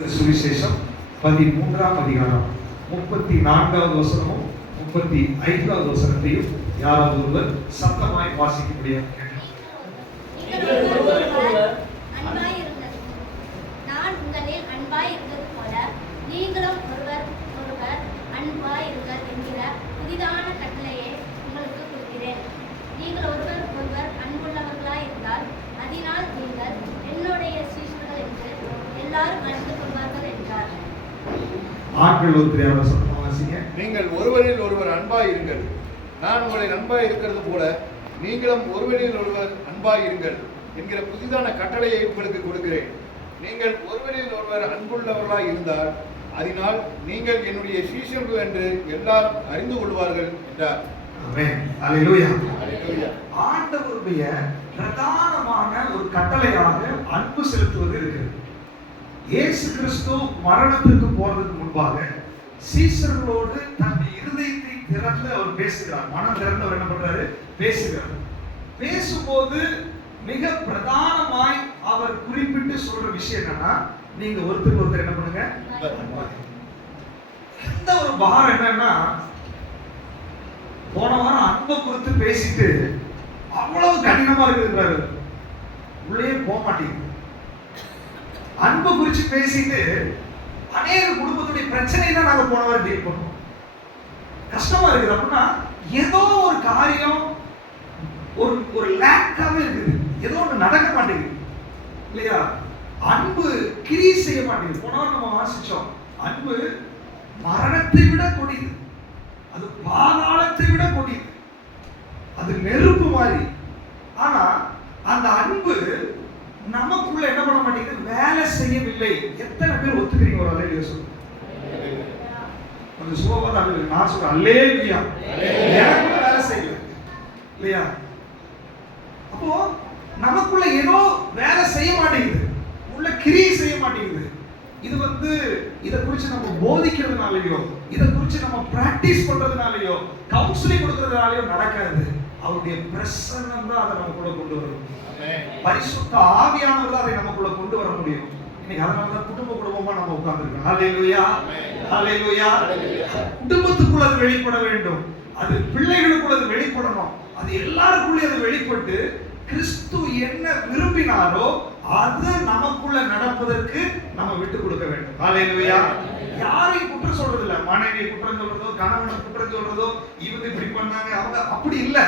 சுவிசேஷம் 13ஆம் அதிகாரம் 34வது வசனமும் 35வது வசனத்தையும் யாராவது ஒருவர் சத்தமாய் வாசிக்க முடியும். நான் உங்களில் அன்பாய் இருந்தது போல நீங்களும் ஒருவர் ஒருவர் அன்பாய் இருங்கள் என்கிற புதிதான கட்டளையை உங்களுக்கு கொடுக்கிறேன். நீங்கள் ஒருவர் ஒருவர் அன்புள்ளவர்களாய் இருந்தால் அதனால் நீங்கள் என்னுடைய சீஷர்கள் என்று எல்லாரும் அறிந்து கொள்வார்கள் என்றார். ஆட்கள் ஒருத்தரையாவது சத்தமாக வாசிங்க. நீங்கள் ஒருவரில் ஒருவர் அன்பாய் இருங்கள். நான் உங்களை அன்பாய் இருக்கிறது போல நீங்களும் ஒருவரில் ஒருவர் அன்பாய் இருங்கள் என்கிற புதிதான கட்டளையை உங்களுக்கு கொடுக்கிறேன். நீங்கள் ஒருவரில் ஒருவர் அன்புள்ளவர்களாய் இருந்தால் அதனால் நீங்கள் என்னுடைய சீஷர்கள் என்று எல்லாரும் அறிந்து கொள்வார்கள் என்றார். ஆமென். அல்லேலூயா. அல்லேலூயா. ஆண்டவருடைய பிரதானமான ஒரு கட்டளையாக அன்பு செலுத்துவது இருக்கிறது. இயேசு கிறிஸ்து மரணத்திற்கு போறதுக்கு முன்பாக சீஷர்களோடு தன் இருதயத்தை திறந்து அவர் பேசுகிறார். மனம் திறந்து அவர் என்ன பண்றாரு? பேசுகிறார். பேசும்போது மிக பிரதானமாய் அவர் குறிப்பிட்டு சொல்ற விஷயம் என்னன்னா, நீங்க ஒருத்தருக்கு ஒருத்தர் என்ன பண்ணுங்க? எந்த ஒரு பாரம் என்னன்னா, போன வாரம் அன்பை குறித்து பேசிட்டு அவ்வளவு கடினமா இருக்குன்றாரு, உள்ளே போக மாட்டேங்குது. அன்பை குறித்து பேசிட்டு அநேக குடும்பத்துடைய பிரச்சனை தான் நாங்க போன வாரம் டீல் பண்ணுவோம். கஷ்டமா இருக்குது. அப்படின்னா ஏதோ ஒரு காரியம் ஒரு லேக்காவே இருக்குது, ஏதோ ஒன்று நடக்க மாட்டேங்குது இல்லையா? அன்பு கிரியை செய்ய மாட்டேங்குது. போன வாரம் நம்ம வாசிச்சோம், அன்பு மரணத்தை விட கொடியது, அது பாதாளத்தை விட கொடியது, அது நெருப்பு மாதிரி. ஆனா அந்த அன்பு நமக்குள்ள என்ன பண்ண மாட்டேங்குது? வேலை செய்யவில்லை. எத்தனை பேர் ஒத்துக்கிறீங்க? ஒரு அல்லேலூயா சொல்லுங்க. கொஞ்சம் சுகமா நான் சொல்றேன் அல்லேலூயா. எனக்குள்ள வேலை செய்யல இல்லையா? அப்போ நமக்குள்ள ஏதோ வேலை செய்ய மாட்டேங்குது, உள்ள கிரியை செய்ய மாட்டேங்குது. இது இதை குறித்து நம்ம போதிக்கிறதுனாலயோ, இதை குறித்து நம்ம பிராக்டிஸ் பண்றதுனாலயோ, கவுன்சிலிங் கொடுக்கறதுனாலயோ நடக்காது. அவருடைய பிரசன்னம் தான் அதை நமக்குள்ள கொண்டு வரும். பரிசுத்த ஆவியானவர் தான் அதை நமக்குள்ள கொண்டு வர முடியும். இன்னைக்கு அதனாலதான் குடும்பமா நம்ம உட்கார்ந்துருக்கோம். ஹல்லேலூயா, ஹல்லேலூயா. குடும்பத்துக்குள்ள அது வெளிப்பட வேண்டும், அது பிள்ளைகளுக்குள்ள அது வெளிப்படணும், அது எல்லாருக்குள்ளே அது வெளிப்பட்டு கிறிஸ்து என்ன விரும்பினாரோ அது நமக்குள்ள நடப்பதற்கு நம்ம விட்டு கொடுக்க வேண்டும். ஹல்லேலூயா. யாரையும் குற்றம் சொல்றது இல்ல, மனைவியை குற்றம் சொல்றதோ, கணவனை குற்றம் சொல்றதோ, இவங்க இப்படி பண்ணாங்க அவங்க அப்படி இல்ல.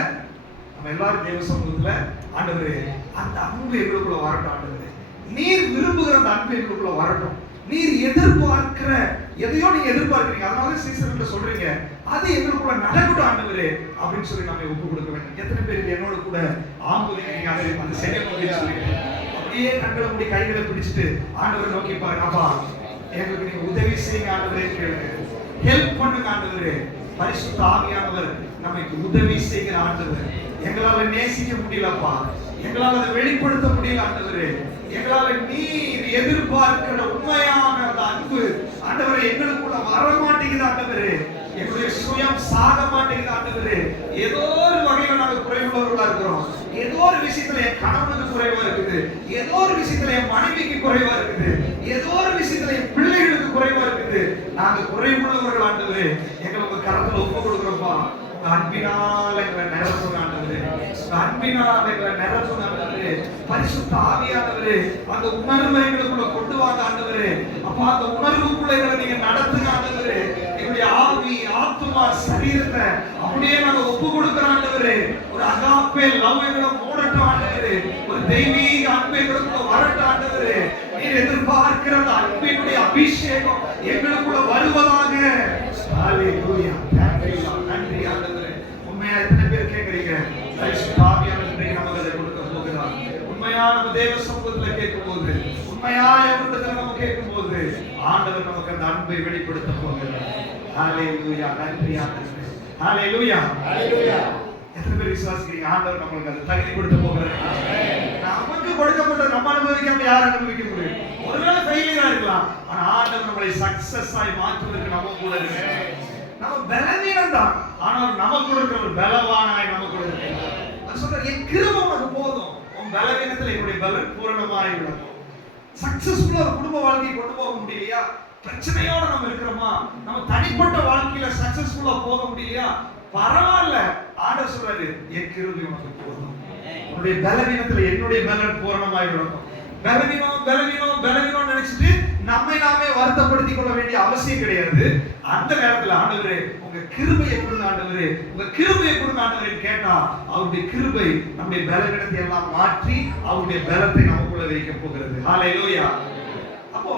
நம்ம எல்லாரும் தேவ சமூகத்துல, ஆண்டவரே அந்த அன்பு எங்களுக்குள்ள வரட்டும், ஆண்டவரே நீர் விரும்புகிற அந்த அன்பு எங்களுக்குள்ள வரட்டும், நீர் எதிர்பார்க்கிற எதையோ நீங்க எதிர்பார்க்கிறீங்க, அதனால சீசர்கிட்ட சொல்றீங்க, அது எங்களுக்குள்ள நடக்கட்டும் ஆண்டவரே அப்படின்னு சொல்லி நம்ம ஒப்பு கொடுக்க வேண்டும். எத்தனை பேர் என்னோட கூட ஆம்புறீங்க அந்த செயல் அப்படின்னு சொல்லிட்டு அப்படியே கண்களை மூடி கைகளை பிடிச்சிட்டு ஆண்டவரை நோக்கி பாருங்க, அப்பா எங்களுக்கு நீங்க உதவி செய்யுங்க ஆண்டவரே, கேளுங்க, ஹெல்ப் பண்ணுங்க ஆண்டவரே. பரிசுத்த ஆவியானவர் நமக்கு உதவி செய்கிற ஆண்டவர். எங்களால நேசிக்க முடியலப்பா, எங்களால அதை வெளிப்படுத்த முடியல ஆண்டவரே, எங்களால நீர் எதிர்பார்க்கிற உண்மையான அந்த அன்பு ஆண்டவரே எங்களுக்குள்ள வர மாட்டேங்குது ஆண்டவரே, எங்களுடைய சுயம் சாக மாட்டேங்குது ஆண்டவரே. ஏதோ ஒரு வகையில நாங்கள் குறைவுள்ளவர்களா இருக்கிறோம். ஏதோ ஒரு விஷயத்துல என் கணவனுக்கு குறைவா இருக்குது, ஏதோ ஒரு விஷயத்துல என் மனைவிக்கு குறைவா இருக்குது, ஏதோ ஒரு விஷயத்துல என் பிள்ளைகளுக்கு குறைவா இருக்குது. நாங்க குறைவுள்ளவர்கள் ஆண்டவரே, எங்களை உங்க கரத்துல ஒப்பு கொடுக்குறோம்ப்பா. உங்க அன்பினால் எங்களை நிரப்புங்க ஆண்டவரே, உங்க அன்பினால் எங்களை நிரப்புங்க ஆண்டவரே. பரிசுத்த ஆவியானவரே அந்த உணர்வை எங்களுக்குள்ள கொண்டு வாங்க ஆண்டவரே. அப்பா அந்த உணர்வுக்குள்ள எங்களை நீங்க நடத்துங்க ஆண்டவரே. எங்களுடைய ஆவி, ஆத்துமா, சரீரத்தை அப்படியே நாங்க ஒப்பு கொடுக்கிறோம் ஆண்டவரே. ஒரு அகாப்பே லவ் எங்களை மூடட்டும் ஆண்டவரே, ஒரு தெய்வீக அன்பு எங்களுக்குள்ள வரட்டும் ஆண்டவரே. நீர் எதிர்பார்க்கிற அந்த அன்பினுடைய அபிஷேகம் எங்களுக்குள்ள வருவதாக. ஹல்லேலூயா. நன்றி ஆண்டவரே. உண்மையா எத்தனை பேர் கேட்கறீங்க? பரிசுத்த ஆவியானவர் நமக்கு அதை கொடுக்க போகிறார். உண்மையா நம்ம தேவ சமூகத்துல கேட்கும்போது, உண்மையாய் அவரிடத்துல நம்ம கேட்கும்போது ஆண்டவர் நமக்கு அந்த அன்பை வெளிப்படுத்த போகிறார். ஹல்லேலூயா. நன்றி ஆண்டவரே. ஹல்லேலூயா, ஹல்லேலூயா. எத்தனை பேர் விசுவாசிக்கிறீங்க ஆண்டவர் நமக்கு அந்த தகுதி கொடுக்க போகிறார்? நமக்கு கொடுக்கப்பட்ட நம்ம அனுபவிக்காம யார் அனுபவிக்க முடியும்? ஒருவேளை ஃபெயிலியரா இருக்கலாம், ஆனா ஆண்டவர் நம்மளை சக்சஸ் ஆகி மாற்றுவதற்கு நம்ம கூட இருக்கிறார். நம்ம பலவீனம் தான், ஆனால் நமக்கு இருக்கிற ஒரு பலவானாய் நமக்கு இருக்கிறார். சொல்ற என் கிருபை உனக்கு போதும், உன் பலவீனத்துல என்னுடைய பலன் பூரணமாய் விடும். சக்சஸ்ஃபுல்லா ஒரு குடும்ப வாழ்க்கையை கொண்டு போக முடியலையா? பிரச்சனையோட நம்ம இருக்கிறோமா? நம்ம தனிப்பட்ட வாழ்க்கையில சக்சஸ்ஃபுல்லா போக முடியலையா? பரவாயில்ல, ஆண்டவர் சொல்றாரு, என் கிருபை உனக்கு போதும். உன்னுடைய பலவீனத்துல என்னுடைய பலன் பூரணமாயிடும். பலவீனம் நினைச்சிட்டு நம்மை நாமே வருத்தப்படுத்திக் கொள்ள வேண்டிய அவசியம் கிடையாது. அந்த நேரத்துல ஆண்டவரே உங்க கிருபையை கொடுங்க ஆண்டவரே, உங்க கிருபையை கொடுங்க ஆண்டவரே கேட்டா அவருடைய கிருபை நம்முடைய பலவீனத்தை எல்லாம் மாற்றி அவருடைய பலத்தை நமக்குள்ள வைக்க போகிறது. ஹல்லேலூயா. அப்போ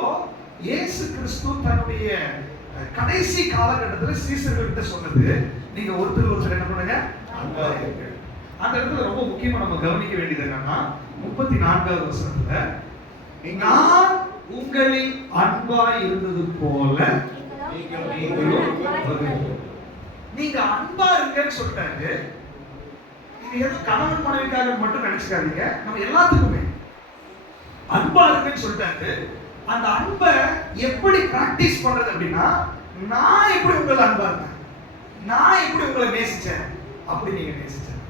இயேசு கிறிஸ்து தன்னுடைய கடைசி காலகட்டத்துல சீசர்கள்ட்ட சொன்னது, நீங்க ஒருத்தர் என்ன பண்ணுங்க, அன்பா இருங்க. அந்த இடத்துல ரொம்ப முக்கியமா நம்ம கவனிக்க வேண்டியது என்னன்னா 34வது வசனத்துல, நான் உங்களில் அன்பாய் இருந்தது போல நீங்க அன்பா இருங்கன்னு சொல்லிட்டாரு. இது ஏதோ கணவன் மனைவிக்காக மட்டும் நினைச்சுக்காதீங்க, நம்ம எல்லாத்துக்குமே அன்பா இருங்கன்னு சொல்லிட்டாரு. அந்த அன்பை எப்படி பிராக்டிஸ் பண்றது அப்படின்னா, நான் எப்படி உங்களை அன்பா இருந்தேன், நான் எப்படி உங்களை நேசிச்சேன் அப்படி நீங்க நேசிச்சேன்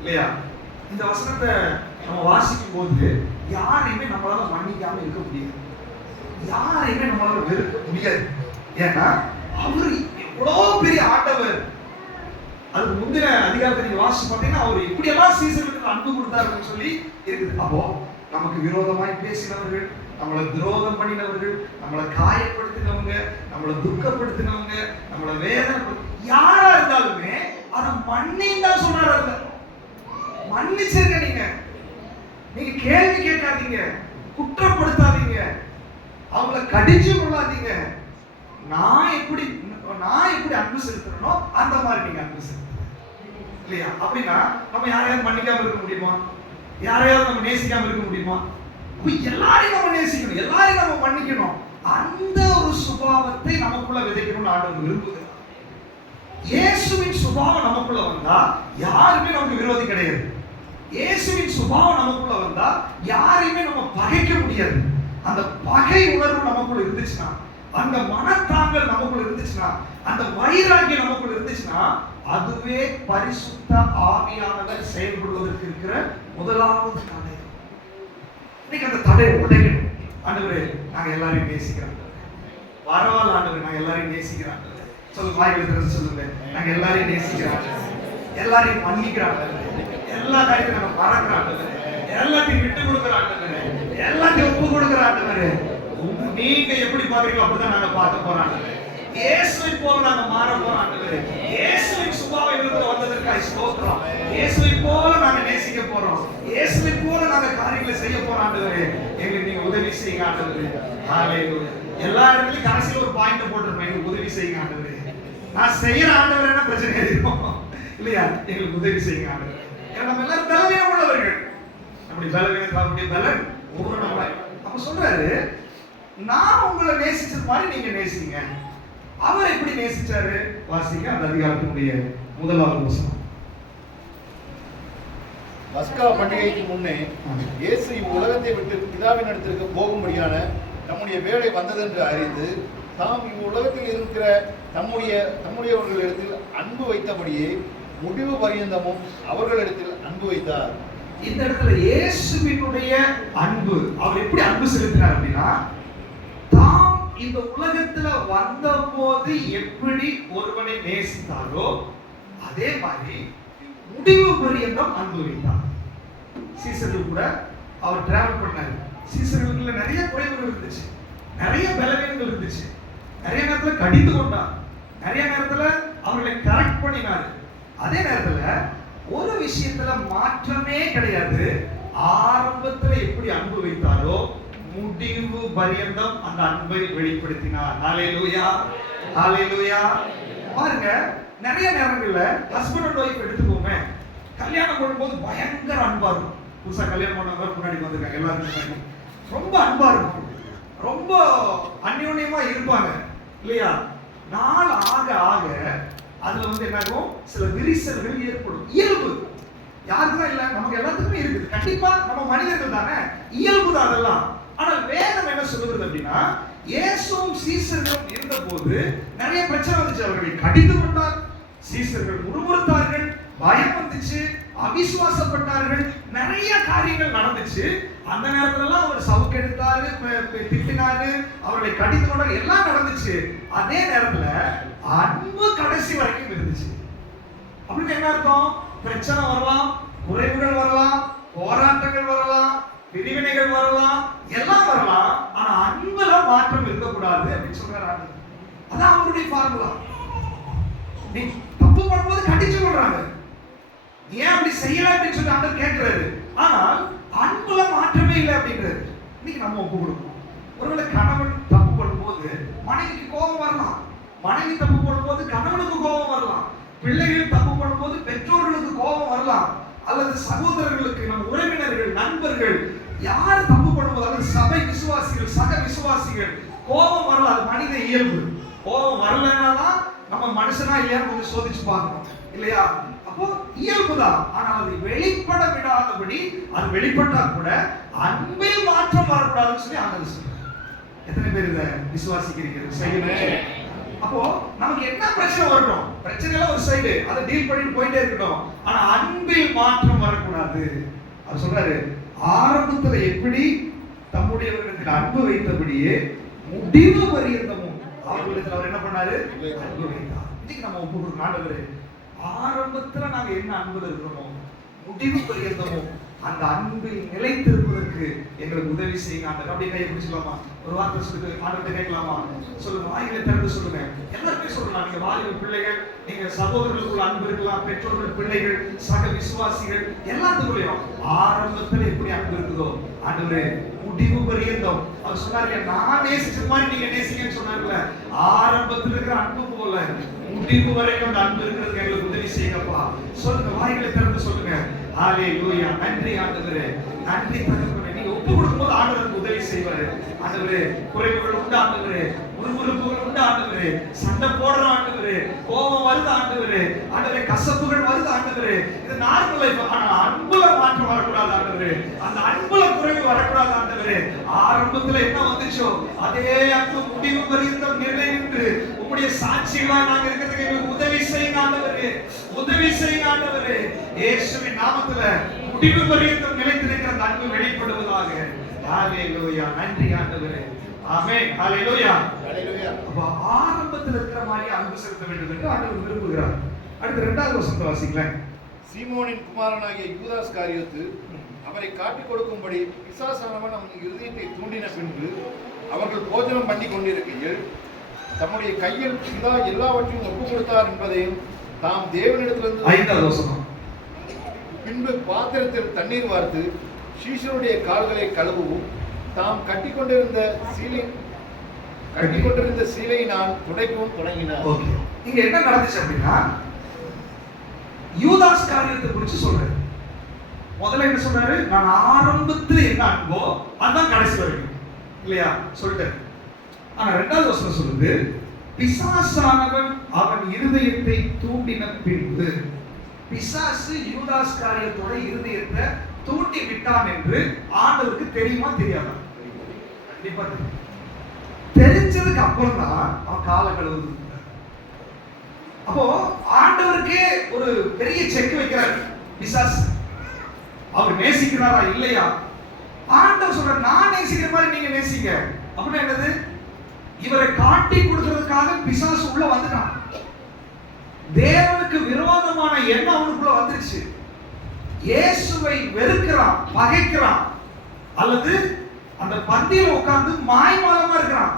இல்லையா? இந்த வசனத்தை நம்ம வாசிக்கும் போது யாரையுமே நம்மளால மன்னிக்காம இருக்க முடியாது, யாரையுமே நம்மளால வெறுக்க முடியாது. ஏன்னா அவர் எவ்வளவு பெரிய ஆண்டவர். அதுக்கு முந்தின அதிகாரத்தை நீங்க வாசிச்சு பார்த்தீங்கன்னா அவர் இப்படியெல்லாம் சீசர்களுக்கு அன்பு கொடுத்தாருன்னு சொல்லி இருக்குது. அப்போ நமக்கு விரோதமாய் பேசினவர்கள், நம்மளை துரோகம் பண்ணினவர்கள், நம்மளை காயப்படுத்தினவங்க, நம்மளை துக்கப்படுத்தினவங்க, நம்மளை வேதனை யாரா இருந்தாலுமே அதை மன்னின்னு தான் சொன்னார். மன்னிச்சிருங்க. நீங்க கேள்வி கேட்காதீங்க, குற்றப்படுத்தாதீங்க, அவங்கள கடிச்சு கொள்ளாதீங்க. நான் எப்படி அன்பு செலுத்துறனோ அந்த மாதிரி நீங்க அன்பு செலுத்துங்க இல்லையா? அப்படின்னா நம்ம யாரையாவது மன்னிக்காம இருக்க முடியுமா? யாரையாவது நம்ம நேசிக்காம இருக்க முடியுமா? எல்லாரையும் நம்ம நேசிக்கணும், எல்லாரையும் நம்ம மன்னிக்கணும். அந்த ஒரு சுபாவத்தை நமக்குள்ள விதைக்கணும்னு ஆண்டவர் விரும்புகிறார். இயேசுவின் சுபாவம் நமக்குள்ள வந்தா யாருமே நமக்கு விரோதி கிடையாது. இயேசுவின் சுபாவம் நமக்குள்ள வந்தா யாரையுமே நம்ம பகைக்க முடியாது. அந்த பகை உணர்வு நமக்குள்ள இருந்துச்சுன்னா, அந்த மனத்தாங்கல் நமக்குள்ள இருந்துச்சுன்னா, அந்த வைராகியம் நமக்குள்ள இருந்துச்சுன்னா, அதுவே பரிசுத்த ஆவியானவர் செயல்படுவதற்கு இருக்கிற முதலாவது தடை. இன்னைக்கு அந்த தடையை உடைக்கணும். ஆண்டவரே நாங்க எல்லாரையும் நேசிக்கிறோம், பரவாயில்ல ஆண்டவரே நாங்க எல்லாரையும் நேசிக்கிறோம். சொல்லுங்க, வாய்களை திறந்து சொல்லுங்க, நாங்க எல்லாரையும் நேசிக்கிறோம், எல்லாரையும் மன்னிக்கிறாங்க, எல்லா காரியத்தையும் நம்ம மறக்கிறாங்க, எல்லாத்தையும் விட்டு கொடுக்குறாங்க, எல்லாத்தையும் ஒப்பு கொடுக்குறாங்க. நீங்க எப்படி பாக்குறீங்களோ அப்படிதான் நாங்க பார்க்க போறாங்க. இயேசுவை போல நாங்க மாற போறோம். இயேசுவின் சுபாவம் எங்களுக்கு வந்ததற்காக ஸ்தோத்திரம். இயேசுவை போல நாங்க நேசிக்க போறோம், இயேசுவை போல நாங்க காரியங்களை செய்ய போறோம். ஆண்டவரே எங்களுக்கு நீங்க உதவி செய்யுங்க ஆண்டவரே. ஹல்லேலூயா. எல்லா இடத்துலயும் கடைசியில் ஒரு பாயிண்ட் போட்டுருப்பேன், எங்களுக்கு உதவி செய்யுங்க ஆண்டவரே. நான் செய்யற ஆண்டவர் என்ன பிரச்சனை இருக்கும் இல்லையா? எங்களுக்கு உதவி செய்யுங்க ஆண்டவரே. நம்ம எல்லாரும் பலவீனம் உள்ளவர்கள், நம்முடைய பலவீனத்தை பலன் ஒவ்வொரு நம்மளை அப்ப சொல்றாரு, நான் உங்களை நேசிச்சது மாதிரி நீங்க நேசிங்க. அவர் எப்படி நேசிச்சாரு வாசிங்க அந்த அதிகாரத்தினுடைய முதலாவது வசனம். பஸ்கா பண்டிகைக்கு முன்னே இயேசு இவ்வுலகத்தை விட்டு பிதாவின் இடத்திற்கு போகும்படியான நம்முடைய வேலை வந்ததென்று அறிந்து தாம் இவ்வுலகத்தில் இருக்கிற நம்முடையவர்களிடத்தில் அன்பு வைத்தபடியே முடிவு பரியந்தமும் அவர்களிடத்தில் அன்பு வைத்தார். இந்த இடத்துல இயேசுவினுடைய அன்பு, அவர் எப்படி அன்பு செலுத்தினார் அப்படின்னா, தாம் இந்த உலகத்துல வந்த போது எப்படி ஒருவனை நேசித்தாரோ அதே மாதிரி முடிவு பரியந்தம் அன்பு வைத்தார். சீசர்கள் கூட அவர் டிராவல் பண்ணாரு. சீசர்களுக்குள்ள நிறைய குறைவுகள் இருந்துச்சு, நிறைய பலவீனங்கள் இருந்துச்சு, நிறைய நேரத்துல கடிந்து கொண்டார், நிறைய நேரத்துல அவர்களை கரெக்ட் பண்ணினார். அதே நேரத்துல ஒரு விஷயத்துல மாற்றமே கிடையாது. ஆரம்பத்துல எப்படி அன்பு வைத்தாரோ முடிவு பரியந்தம் அந்த அன்பை வெளிப்படுத்தினார். ஹல்லேலூயா, ஹல்லேலூயா. பாருங்க, நிறைய நேரங்கள்ல ஹஸ்பண்ட் அண்ட் ஒய்ஃப் எடுத்துக்கோமே, கல்யாணம் பண்ணும்போது பயங்கர அன்பா இருக்கும். புதுசா கல்யாணம் பண்ணவங்க முன்னாடி வந்திருக்காங்க, எல்லாரும் ரொம்ப அன்பா இருக்கும், ரொம்ப அந்யோன்யமா இருப்பாங்க இல்லையா? நாள் ஆக ஆக அதுல என்ன ஆகும், சில விரிசல்கள் ஏற்படும். இயல்பு, யாருக்குதான் இல்ல, நமக்கு எல்லாத்துக்குமே இருக்குது. கண்டிப்பா நம்ம மனிதர்கள் தானே, இயல்பு தான் அதெல்லாம். ஆனால் வேதம் என்ன சொல்லுகிறது அப்படின்னா, இயேசுவும் சீசர்களும் இருந்த போது நிறைய பிரச்சனை வந்துச்சு. அவர்களை கடிந்து கொண்டார், சீசர்கள் முறுமுறுத்தார்கள், பயம் வந்துச்சு, அவிசுவாசப்பட்டார்கள், நிறைய காரியங்கள் நடந்துச்சு. அந்த நேரத்துலலாம் அவர் சவுக்கெடுத்தாரு, திட்டினாரு, அவர்களை கடித்து எல்லாம் நடந்துச்சு. அதே நேரத்துல அன்பு கடைசி வரைக்கும் இருந்துச்சு. அப்படின்னு என்ன அர்த்தம்? பிரச்சனை வரலாம், குறைவுகள் வரலாம், போராட்டங்கள் வரலாம், பிரிவினைகள் வரலாம், எல்லாம் வரலாம். ஆனா அன்புல மாற்றம் இருக்கக்கூடாது அப்படின்னு சொல்றாரு. அதான் அவருடைய ஃபார்முலா. நீ தப்பு பண்ணும்போது கடிச்சு கொள்றாங்க, ஏன் அப்படி செய்யல அப்படின்னு சொல்லி ஆண்டவர் கேட்கிறாரு. ஆனால் அன்புல மாற்றமே இல்லை அப்படின்றது இன்னைக்கு நம்ம ஒப்பு கொடுக்கணும். ஒருவேளை கணவன் தப்பு பண்ணும்போது மனைவிக்கு கோபம் வரலாம், மனைவி தப்பு பண்ணும்போது கணவனுக்கு கோபம் வரலாம், பிள்ளைகள் தப்பு பண்ணும்போது பெற்றோர்களுக்கு கோபம் வரலாம், அல்லது சகோதரர்களுக்கு, நம்ம உறவினர்கள், நண்பர்கள் யார் தப்பு பண்ணும்போது, அல்லது சபை விசுவாசிகள், சக விசுவாசிகள் கோபம் வரலாம். அது மனித இயல்பு. கோபம் வரலன்னா நம்ம மனுஷனா இல்லையான்னு கொஞ்சம் சோதிச்சு பார்க்கணும், இல்லையா? அப்போ இயல்புதான். ஆனால் அது வெளிப்பட விடாதபடி, அது வெளிப்பட்டா கூட அன்பில் மாற்றம் வரக்கூடாதுன்னு சொல்லி ஆண்டவர் சொல்றார். எத்தனை பேர் இதை விசுவாசிக்கிறீங்க? அப்போ நமக்கு என்ன பிரச்சனை வரணும், பிரச்சனைலாம் ஒரு சைடு, அதை டீல் பண்ணிட்டு போயிட்டே இருக்கணும். ஆனா அன்பில் மாற்றம் வரக்கூடாது. அவர் சொல்றாரு, ஆரம்பத்துல எப்படி தம்முடையவர்களுக்கு அன்பு வைத்தபடியே முடிவு பரியந்தமும் அவர்களுக்கு அவர் என்ன பண்ணாரு? அன்பு வைத்தார். இன்னைக்கு நம்ம ஒப்பு கொடுக்கணும், ஆண்டவரே ஆரம்பத்துல நாங்க என்ன அன்புல இருக்கிறோமோ முடிவு பரியந்தமோ அந்த அன்பில் நிலைத்திருப்பதற்கு எங்களுக்கு உதவி செய்யுங்க ஆண்டவர். அப்படியே கையை பிடிச்சிக்கலாமா? ஒரு வார்த்தை சொல்லிட்டு ஆண்டவர்கிட்ட கேட்கலாமா? சொல்லுங்க, வாயிலை திறந்து சொல்லுங்க. எல்லாருமே சொல்லலாம். நீங்க வாலிப பிள்ளைகள், நீங்க சகோதரர்களுக்குள்ள அன்பு இருக்கலாம், பெற்றோர்கள், பிள்ளைகள், சக விசுவாசிகள், எல்லாத்துக்குள்ளயும் ஆரம்பத்துல எப்படி அன்பு இருக்குதோ ஆண்டவரே முடிவு பரியந்தம். அவர் சொன்னாரு, நான் நேசிச்ச மாதிரி நீங்க நேசிங்கன்னு சொன்னார்ல. ஆரம்பத்துல இருக்கிற அன்பு போல முடிவு வரைக்கும் அந்த அன்பு இருக்கிறதுக்கு எங்களுக்கு உதவி செய்யுங்கப்பா. சொல்லுங்க, வாய்களை திறந்து சொல்லுங்க. ஹalleluya. நன்றி ஆண்டவரே, நன்றி தகப்பனே. நீங்க ஒப்பு கொடுக்கும்போது ஆண்டவருக்கு உதவி செய்வாரு. ஆண்டவரே குறைவுகள் உண்டு ஆண்டவரே, உருவுறுப்புகள் உண்டு ஆண்டவரே, சண்டை போடுற ஆண்டவரே, கோபம் வருது ஆண்டவரே, ஆண்டவரே கசப்புகள் வருது ஆண்டவரே. இது நார்மல் லைஃப். ஆனா அன்புல மாற்றம் வரக்கூடாது ஆண்டவரே, அந்த அன்புல குறைவு வரக்கூடாது ஆண்டவரே. ஆரம்பத்துல என்ன வந்துச்சோ அதே அன்பு முடிவு பரியந்தம் நிறைவேற்று உம்முடைய சாட்சிகளா நாங்க இருக்கிறதுக்கு எங்களுக்கு உதவி செய்யுங்க ஆண்டவரே, உதவி செய்யுங்க ஆண்டவரே. இயேசுவின் நாமத்துல முடிவு பரியந்தம் நிலைத்திருக்கிற அந்த அன்பு வெளிப்படுவதாக. ஹalleluya. நன்றி ஆண்டவரே. ஆமென். ஹalleluya. ஹalleluya. அப்ப ஆரம்பத்துல இருக்கிற மாதிரி அன்பு செலுத்த வேண்டும் என்று ஆண்டவர் விரும்புகிறார். அடுத்து இரண்டாவது வசனத்தை வாசிக்கலாம். சீமோனின் குமாரனாகிய யூதாஸ் காரியோத்து அவரை காட்டிக் கொடுக்கும்படி பிசாசானவன் அவன் இருதயத்தை தூண்டின பின்பு அவர்கள் போஜனம் பண்ணி கொண்டிருக்கையில் தம்முடைய கையில் பிதா எல்லாவற்றையும் ஒப்பு கொடுத்தார் என்பதையும் தாம் தேவனிடத்திலிருந்து. ஐந்தாவது வசனம். பின்பு பாத்திரத்தில் தண்ணீர் வார்த்து சீஷருடைய கால்களை கழுவவும் தாம் கட்டிக்கொண்டிருந்த சீலை நான் துடைக்கவும் தொடங்கினார். ஓகே, இங்க என்ன நடந்துச்சு அப்படின்னா, யூதாஸ் காரியத்தை குறித்து சொல்றாரு. முதல்ல என்ன சொன்னாரு? நான் ஆரம்பத்துல என்ன அன்போ அதான் கடைசி வரைக்கும், இல்லையா சொல்லிட்டாரு. ஆனா இரண்டாவது வசனம் சொல்லுது, பிசாசானவன் அவன் இருதயத்தை தூண்டின பின்பு. பிசாசு யூதாஸ் காரியத்தோட இருதயத்தை தூண்டி விட்டான் என்று ஆண்டவருக்கு தெரியுமா தெரியாதா? கண்டிப்பா தெரியும். தெரிஞ்சதுக்கு அப்புறம் தான் அவன் கால கழுவுது. அப்போ ஆண்டவருக்கே ஒரு பெரிய செக் வைக்கிறார் பிசாசு. அவர் நேசிக்கிறாரா இல்லையா? ஆண்டவர் சொல்ற, நான் நேசிக்கிற மாதிரி நீங்க நேசிங்க. அப்படின்னா என்னது? இவரை காட்டி கொடுக்கிறதுக்காக பிசாசு உள்ள வந்துட்டான். தேவனுக்கு விரோதமான எண்ணம் அவனுக்குள்ள வந்துருச்சு. இயேசுவை வெறுக்கிறான், பகைக்கிறான், அல்லது அந்த பந்தியில உட்கார்ந்து மாய்மாலமா இருக்கிறான்.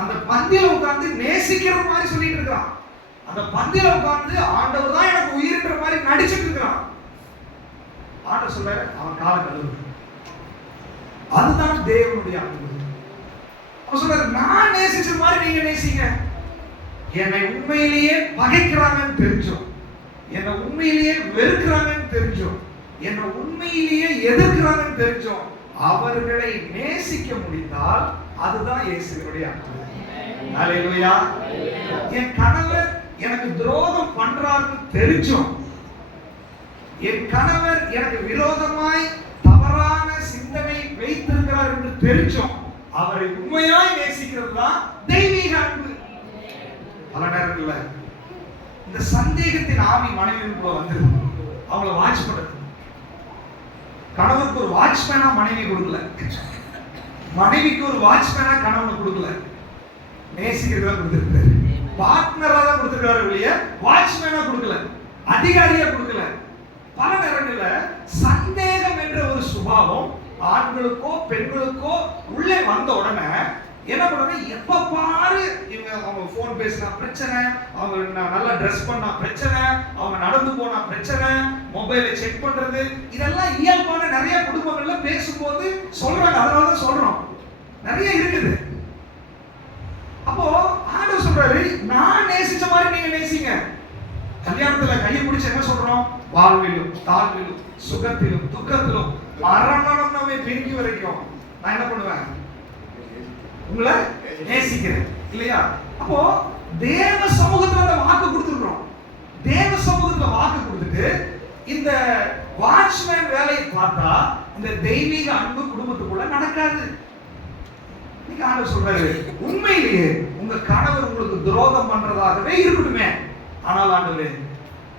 அந்த பந்தியில உட்கார்ந்து நேசிக்கிற மாதிரி சொல்லிட்டு இருக்கிறான். அந்த பந்தியில உட்கார்ந்து ஆண்டவர் தான் எனக்கு உயிர்ன்ற மாதிரி நடிச்சிட்டு இருக்கிறான். ஆண்டவர் சொல்றாரு, அவன் கால கழுவு. அதுதான் தேவனுடைய அன்பு. அவன் சொல்றாரு, நான் நேசிச்ச மாதிரி நீங்க நேசிங்க. என்னை உண்மையிலேயே பகைக்கிறாங்கன்னு தெரிஞ்சோம், என்னை உண்மையிலேயே வெறுக்கிறாங்கன்னு தெரிஞ்சோம், என்னை உண்மையிலேயே எதிர்க்கிறாங்கன்னு தெரிஞ்சோம், அவர்களை நேசிக்க முடிந்தால் அதுதான் இயேசுவுடைய அன்பு. ஹalleluya. என் கணவர் எனக்கு துரோகம் பண்றாருன்னு தெரிஞ்சோம், என் கணவர் எனக்கு விரோதமாய் தவறான சிந்தனை வைத்திருக்கிறார் என்று தெரிஞ்சோம், அவரை உண்மையாய் நேசிக்கிறது தான் தெய்வீக அன்பு. பல நேரங்கள்ல இந்த சந்தேகத்தின் ஆவி மனைவிக்குள்ள வந்துருது. அவங்கள வாட்ச் பண்றது. கணவருக்கு ஒரு வாட்ச்மேனா மனைவி கொடுக்கல, மனைவிக்கு ஒரு வாட்ச்மேனா கணவன் கொடுக்கல, நேசிக்கிறதா கொடுத்திருக்காரு, பார்ட்னரா தான் கொடுத்திருக்காரு இல்லையா, வாட்ச்மேனா கொடுக்கல, அதிகாரியா கொடுக்கல. பல நேரங்கள்ல சந்தேகம் என்ற ஒரு சுபாவம் ஆண்களுக்கோ பெண்களுக்கோ உள்ளே வந்த உடனே என்ன பண்ணுவாங்க, எப்ப பாரு இவங்க அவங்க போன் பேசினா பிரச்சனை, அவங்க நல்லா ட்ரெஸ் பண்ணா பிரச்சனை, அவங்க நடந்து போனா பிரச்சனை, மொபைலை செக் பண்றது, இதெல்லாம் இயல்பான நிறைய குடும்பங்கள்ல பேசும்போது சொல்றாங்க. அதனாலதான் சொல்றோம், நிறைய இருக்குது. அப்போ ஆண்டவர் சொல்றாரு, நான் நேசிச்ச மாதிரி நீங்க நேசிங்க. கல்யாணத்துல கையை பிடிச்சு என்ன சொல்றோம், வாழ்விலும் தாழ்விலும் சுகத்திலும் துக்கத்திலும் மரணம் நம்மை பிரிக்கி வரைக்கும் நான் என்ன பண்ணுவேன், உங்களை நேசிக்கிறேன் இல்லையா. அப்போ தேவ சமூகத்துல அந்த வாக்கு கொடுத்துருக்கோம். தேவ சமூகத்துல வாக்கு கொடுத்துட்டு இந்த வாட்ச்மேன் வேலையை பார்த்தா இந்த தெய்வீக அன்பு குடும்பத்துக்குள்ள நடக்காது. நீங்க ஆண்டவர் சொல்றாரு, உண்மையிலேயே உங்க கணவர் உங்களுக்கு துரோகம் பண்றதாகவே இருக்கட்டுமே, ஆனால் ஆண்டவரே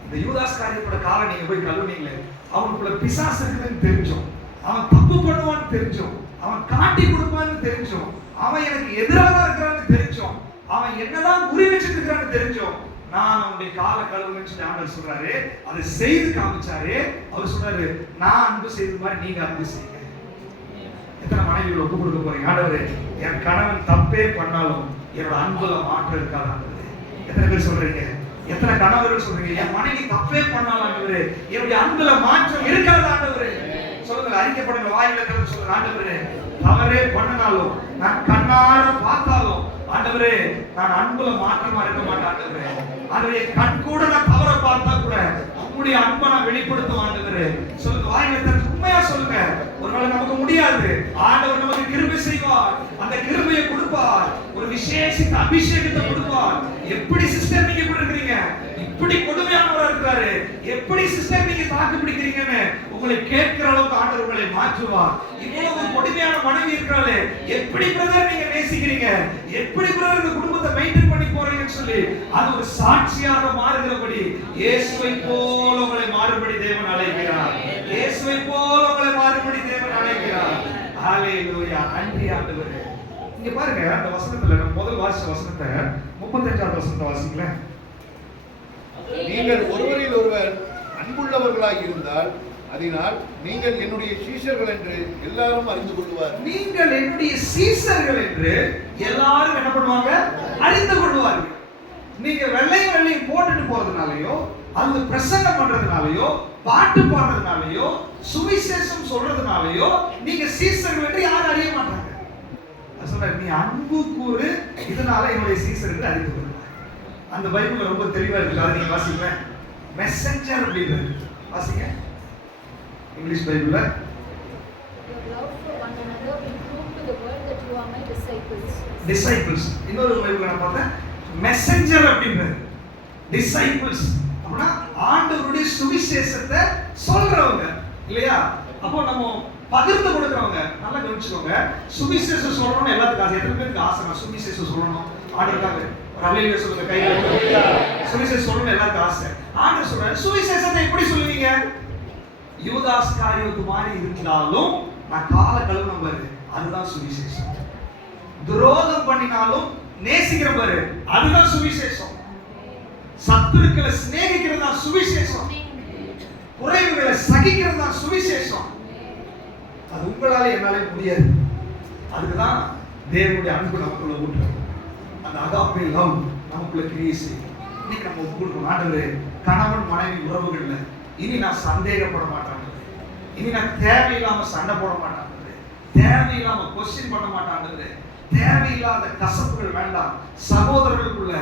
இந்த யூதாஸ் காரியத்தோட காலை நீங்க போய் கழுவுனீங்களே, அவனுக்குள்ள பிசாசு இருக்குதுன்னு தெரிஞ்சோம், அவன் தப்பு பண்ணுவான்னு தெரிஞ்சோம், அவன் காட்டி கொடுப்பான்னு தெரிஞ்சோம், அவன் எனக்கு எதிராக இருக்கிறான்னு தெரிஞ்சோம், அவன் என்னதான் குறி வச்சுட்டு இருக்கிறான்னு தெரிஞ்சோம், நான் அவனுடைய காலை கழுவுன்னு சொல்லி ஆண்டவர் சொல்றாரு. அதை செய்து காமிச்சாரு. அவர் சொல்றாரு, நான் அன்பு செய்த மாதிரி நீங்க அன்பு செய்யுங்க. எத்தனை மனைவிகள் ஒப்பு கொடுக்க போறீங்க, ஆண்டவரே என் கணவன் தப்பே பண்ணாலும் என்னோட அன்புல மாற்றம் இருக்காது ஆண்டவரே. எத்தனை பேர் சொல்றீங்க, எத்தனை கணவர்கள் சொல்றீங்க, என் மனைவி தப்பே பண்ணாலும் ஆண்டவரே என்னுடைய அன்புல மாற்றம் இருக்காது ஆண்டவரே. சொல்லுங்க, அறிக்கைப்படுங்க, வாயில திறந்து சொல்லுங்க, ஆண்டவரே தவறே பண்ணனாலும் நான் கண்ணார பார்த்தாலும் ஆண்டவரே நான் அன்புல மாற்றமா இருக்க மாட்டேன் ஆண்டவரே. ஆண்டவரே கண் கூட நான் தவற பார்த்தா கூட உங்களுடைய அன்பை நான் வெளிப்படுத்தும் ஆண்டவரே. சொல்லுங்க, வாயில திறந்து உண்மையா சொல்லுங்க. ஒருவேளை நமக்கு முடியாது, ஆண்டவர் நமக்கு கிருபை செய்வார், அந்த கிருபையை கொடுப்பார், ஒரு விசேஷித்த அபிஷேகத்தை கொடுப்பார். எப்படி சிஸ்டர் நீங்க இப்படி இருக்கிறீங்க, இப்படி கொடுமையானவரா இருக்கிறாரு, எப்படி சிஸ்டர் நீங்க தாக்கு பிடிக்கிறீங்கன்னு உங்களை கேட்கிற அளவுக்கு ஆண்டவர் உங்களை மாற்றுவார். இவ்வளவு கொடுமையான மனைவி இருக்கிறாளே, எப்படி பிரதர் நீங்க நேசிக்கிறீங்க, எப்படி பிரதர் இந்த குடும்பத்தை மெயின்டைன் பண்ணி போறீங்கன்னு சொல்லி அது ஒரு சாட்சியாக மாறுகிறபடி இயேசுவை போல உங்களை மாறுபடி தேவன் அழைக்கிறார். இயேசுவை போல உங்களை மாறுபடி தேவன் அழைக்கிறார். ஹalleluya, நன்றி ஆண்டவரே. இங்க பாருங்க, அந்த வசனத்துல நம்ம முதல் வாசிச்ச வசனத்தை 35வது வசனத்தை வாசிங்களேன். நீங்கள் ஒருவரில் ஒருவர் அன்புள்ளவர்களாய் இருந்தால் அதனால் நீங்கள் என்னுடைய சீஷர்கள் என்று எல்லாரும் அறிந்து கொள்வார். நீங்கள் என்னுடைய சீஷர்கள் என்று எல்லாரும் என்ன பண்ணுவாங்க, அறிந்து கொள்வார்கள். நீங்க வெள்ளையும் போட்டுட்டு போறதுனாலயோ அல்லது பிரசங்கம் பண்றதுனாலயோ பாட்டு பாடுறதுனாலயோ சுவிசேஷம் சொல்றதுனாலயோ நீங்க சீஷர்கள் என்று யாரும் அறிய மாட்டாங்க. சொல்ற, நீ அன்பு கூறு, இதனால என்னுடைய சீஷர்கள் அறிந்து கொள்வார். அந்த பைபிள் ரொம்ப தெளிவா இருக்கு, அதை நீங்க வாசிங்க. மெசஞ்சர் அப்படின்றது வாசிங்க இங்கிலீஷ் பைபிள்ல. டிசைபிள்ஸ். இன்னொரு பைபிள்ல நான் பார்த்தேன் மெசஞ்சர் அப்படின்றது. டிசைபிள்ஸ் அப்படின்னா ஆண்டவருடைய சுவிசேஷத்தை சொல்றவங்க இல்லையா. அப்போ நம்ம பகிர்ந்து கொடுக்கறவங்க. நல்லா கவனிச்சுக்கோங்க, சுவிசேஷம் சொல்லணும்னு எல்லாத்துக்கும் ஆசை. எத்தனை பேருக்கு ஆசை நான் சுவிசேஷம் சொல்லணும், ஆண்டவருக்காக ஒரு அல்லேலூயா சொல்லுங்க, கையில சுவிசேஷம் சொல்லணும்னு எல்லாத்துக்கும் ஆசை. ஆண்டவர் சொல்றாரு, சுவிசேஷத்தை எப்படி சொல்லுவீங்க, யூதாஸ் காரியத்து மாதிரி இருந்தாலும் நான் கால கழுவுன பாரு, அதுதான் சுவிசேஷம். துரோகம் பண்ணினாலும் நேசிக்கிற பாரு, அதுதான் சுவிசேஷம். சத்துருக்களை சிநேகிக்கிறது தான் சுவிசேஷம். குறைவுகளை சகிக்கிறது தான் சுவிசேஷம். அது உங்களால என்னாலே முடியாது. அதுக்குதான் தேவனுடைய அன்பு நமக்குள்ள ஊற்றுறது. அந்த அகாப்பே லவ் நமக்குள்ள கிரியை செய்யும். இன்னைக்கு நம்ம ஒப்புக்கொள்றோம், ஆண்டவரே கணவன் மனைவி உறவுகள்ல இனி நான் சந்தேகப்பட மாட்டேன், இனி நான் தேவையில்லாம சண்டை போட மாட்டேன், தேவையில்லாம கொஸ்டின் பண்ண மாட்டேன், தேவையில்லாத கசப்புகள் வேண்டாம். சகோதரர்களுக்குள்ள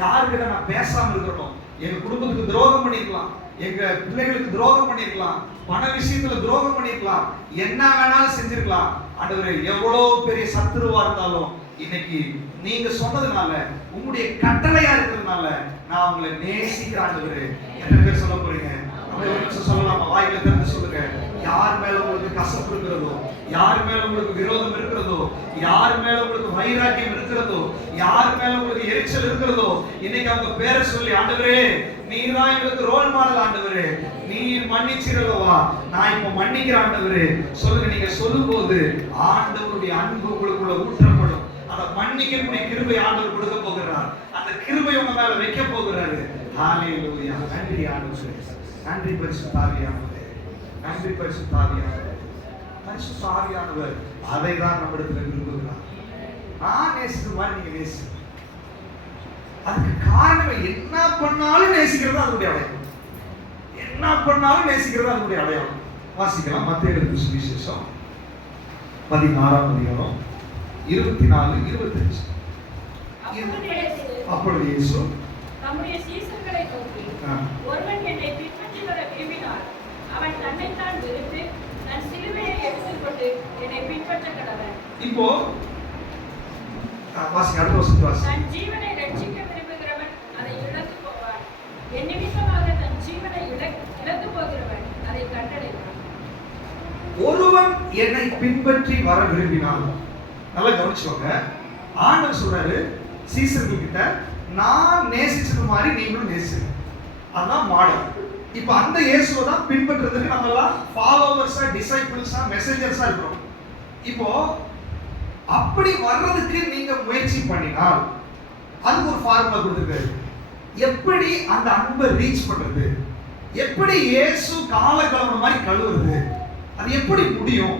யாருக்கிட்ட நான் பேசாம இருக்கணும். எங்க குடும்பத்துக்கு துரோகம் பண்ணிருக்கலாம், எங்க பிள்ளைகளுக்கு துரோகம் பண்ணிருக்கலாம், பண விஷயத்துல துரோகம் பண்ணிருக்கலாம், என்ன வேணாலும் செஞ்சிருக்கலாம். ஆண்டவரே எவ்வளவு பெரிய சத்துருவா இருந்தாலும் இன்னைக்கு நீங்க சொன்னதுனால, உங்களுடைய கட்டளையா இருக்கிறதுனால நான் உங்களை நேசிக்கிற ஆண்டவரே. எத்தனை பேர் சொல்ல போறீங்க, ஒரு நிமிஷம் சொல்லலாமா? வாயில திறந்து சொல்லுங்க. யார் மேல உங்களுக்கு கசப்பு இருக்கிறதோ, யார் மேல உங்களுக்கு விரோதம் இருக்கிறதோ, யார் மேல உங்களுக்கு வைராக்கியம் இருக்கிறதோ, யார் மேல உங்களுக்கு எரிச்சல் இருக்கிறதோ, இன்னைக்கு அவங்க பேரை சொல்லி, ஆண்டவரே நீர் தான் எங்களுக்கு ரோல் மாடல் ஆண்டவரே, நீர் மன்னிச்சிரலவா, நான் இப்ப மன்னிக்கிற ஆண்டவரே சொல்லுங்க. நீங்க சொல்லும்போது ஆண்டவருடைய அன்பு உங்களுக்குள்ள ஊற்றப்படும். அந்த மன்னிக்கக்கூடிய கிருபை ஆண்டவர் கொடுக்க போகிறார். அந்த கிருபை உங்க மேல வைக்க போகிறாரு. ஹalleluya. நன்றி ஆண்டவரே, நன்றி பரிசுத்த ஆவியானவரே, நன்றி பரிசுத்த ஆவியானவரே. பரிசுத்த ஆவியானவர் அதை தான் நம்மிடத்துல விரும்புகிறார். நான் நேசிக்கிற மாதிரி நீங்க நேசிங்க. அதுக்கு காரணம் என்ன பண்ணாலும் நேசிக்கிறது அதனுடைய அடையாளம். என்ன பண்ணாலும் நேசிக்கிறது அதனுடைய அடையாளம். வாசிக்கலாம். மத்தேயு எழுதின சுவிசேஷம் 16ஆம் அதிகாரம் 24-25. அப்பொழுது இயேசு தம்முடைய சீசர்களை நோக்கி, ஒருவன் என்னை பின்பற்றி வர விரும்பினால் அவன் தன்னைத்தான் வெறுத்து தன் சிலுவையை எடுத்துக்கொண்டு என்னை பின்பற்ற கடவன். இப்போ வாசி, அடுத்த வசனத்தை வாசி. தன் ஜீவனை ரட்சிக்க விரும்புகிறவன் அதை இழந்து போவான். என் நிமித்தமாக தன் ஜீவனை இழந்து போகிறவன் அதை கண்டடைவான். ஒருவன் என்னை பின்பற்றி வர விரும்பினால், நல்லா கவனிச்சுக்கோங்க, ஆண்டவர் சொல்றாரு சீசர்கள் கிட்ட, நான் நேசிச்சது மாதிரி நீங்களும் நேசிங்க. அதான் மாடல். இப்போ அந்த இயேசுவை தான் பின்பற்றுறதுக்கு நம்ம எல்லாம் ஃபாலோவர்ஸா, டிசைபிள்ஸா, மெசேஞ்சர்ஸா இருக்கிறோம். இப்போ அப்படி வர்றதுக்கு நீங்க முயற்சி பண்ணினால் அதுக்கு ஒரு ஃபார்முலா கொடுத்துருக்காரு. எப்படி அந்த அன்பை ரீச் பண்றது, எப்படி இயேசு கால கழுவுற மாதிரி கழுவுறது, அது எப்படி முடியும்,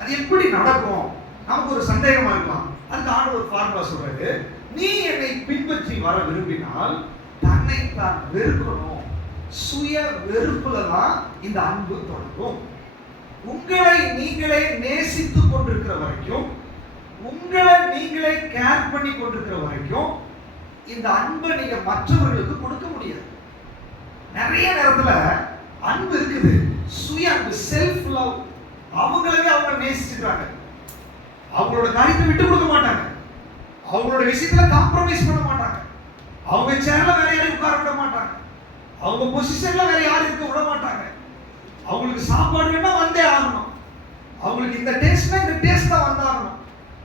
அது எப்படி நடக்கும், நமக்கு ஒரு சந்தேகமா இருக்கலாம். அதுக்கு ஆண்டவர் ஒரு ஃபார்முலா சொல்றாரு. நீ என்னை பின்பற்றி வர விரும்பினால் தன்னை தான் வெறுக்கணும். சுய வெறுப்புல தான் இந்த அன்பு தொடங்கும். உங்களை நீங்களே நேசித்துக் கொண்டிருக்கிற வரைக்கும், உங்களை நீங்களே கேர் பண்ணி கொண்டிருக்கிற வரைக்கும் இந்த அன்பை நீங்க மற்றவர்களுக்கு கொடுக்க முடியாது. நிறைய நேரத்துல அன்பு இருக்குது, சுய அன்பு, செல்ஃப் லவ். அவங்களவே அவங்க நேசிச்சுக்கிறாங்க, அவங்களோட காரியத்தை விட்டு கொடுக்க மாட்டாங்க, அவங்களோட விஷயத்துல காம்ப்ரமைஸ் பண்ண மாட்டாங்க, அவங்க சேர்ல வேற யாரையும் உட்கார விட மாட்டாங்க, அவங்க பொசிஷன்ல வேற யாரும் இருக்க விட மாட்டாங்க. அவங்களுக்கு சாப்பாடு வேணா வந்தே ஆகணும், அவங்களுக்கு இந்த டேஸ்ட்னா இந்த டேஸ்ட் தான் வந்தாகணும்,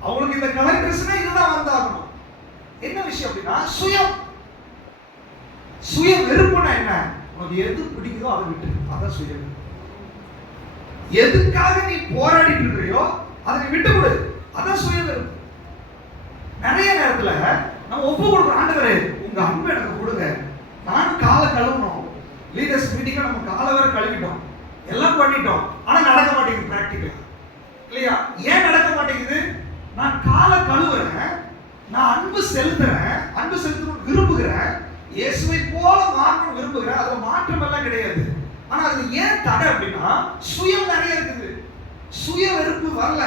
அவங்களுக்கு இந்த கலர் ட்ரெஸ்னா இதுதான் வந்தாகணும். என்ன விஷயம் அப்படின்னா சுயம். சுய வெறுப்புனா என்ன? உனக்கு எது பிடிக்குதோ அதை விட்டு, அதான் சுய வெறுப்பு. எதுக்காக நீ போராடிட்டு இருக்கிறியோ அதை நீ விட்டு கொடு, அதான் சுய வெறுப்பு. நிறைய நேரத்துல நம்ம ஒப்பு கொடுக்குறோம், ஆண்டவரே உங்க அன்பு எனக்கு கொடுங்க, நானும் காலை கழுவணும். லீடர்ஸ் மீட்டிங்ல நம்ம காலை வேற கழுவிட்டோம், எல்லாம் பண்ணிட்டோம், ஆனா நடக்க மாட்டேங்குது பிராக்டிக்கல் இல்லையா? ஏன் நடக்க மாட்டேங்குது? நான் காலை கழுவுறேன், நான் அன்பு செலுத்துறேன், அன்பு செலுத்தணும் விரும்புகிறேன், இயேசுவை போல மாற்றணும் விரும்புகிறேன், அதுல மாற்றம் எல்லாம் கிடையாது. ஆனா அது ஏன் தடை அப்படின்னா சுயம் நிறைய இருக்குது, சுய வெறுப்பு வரல.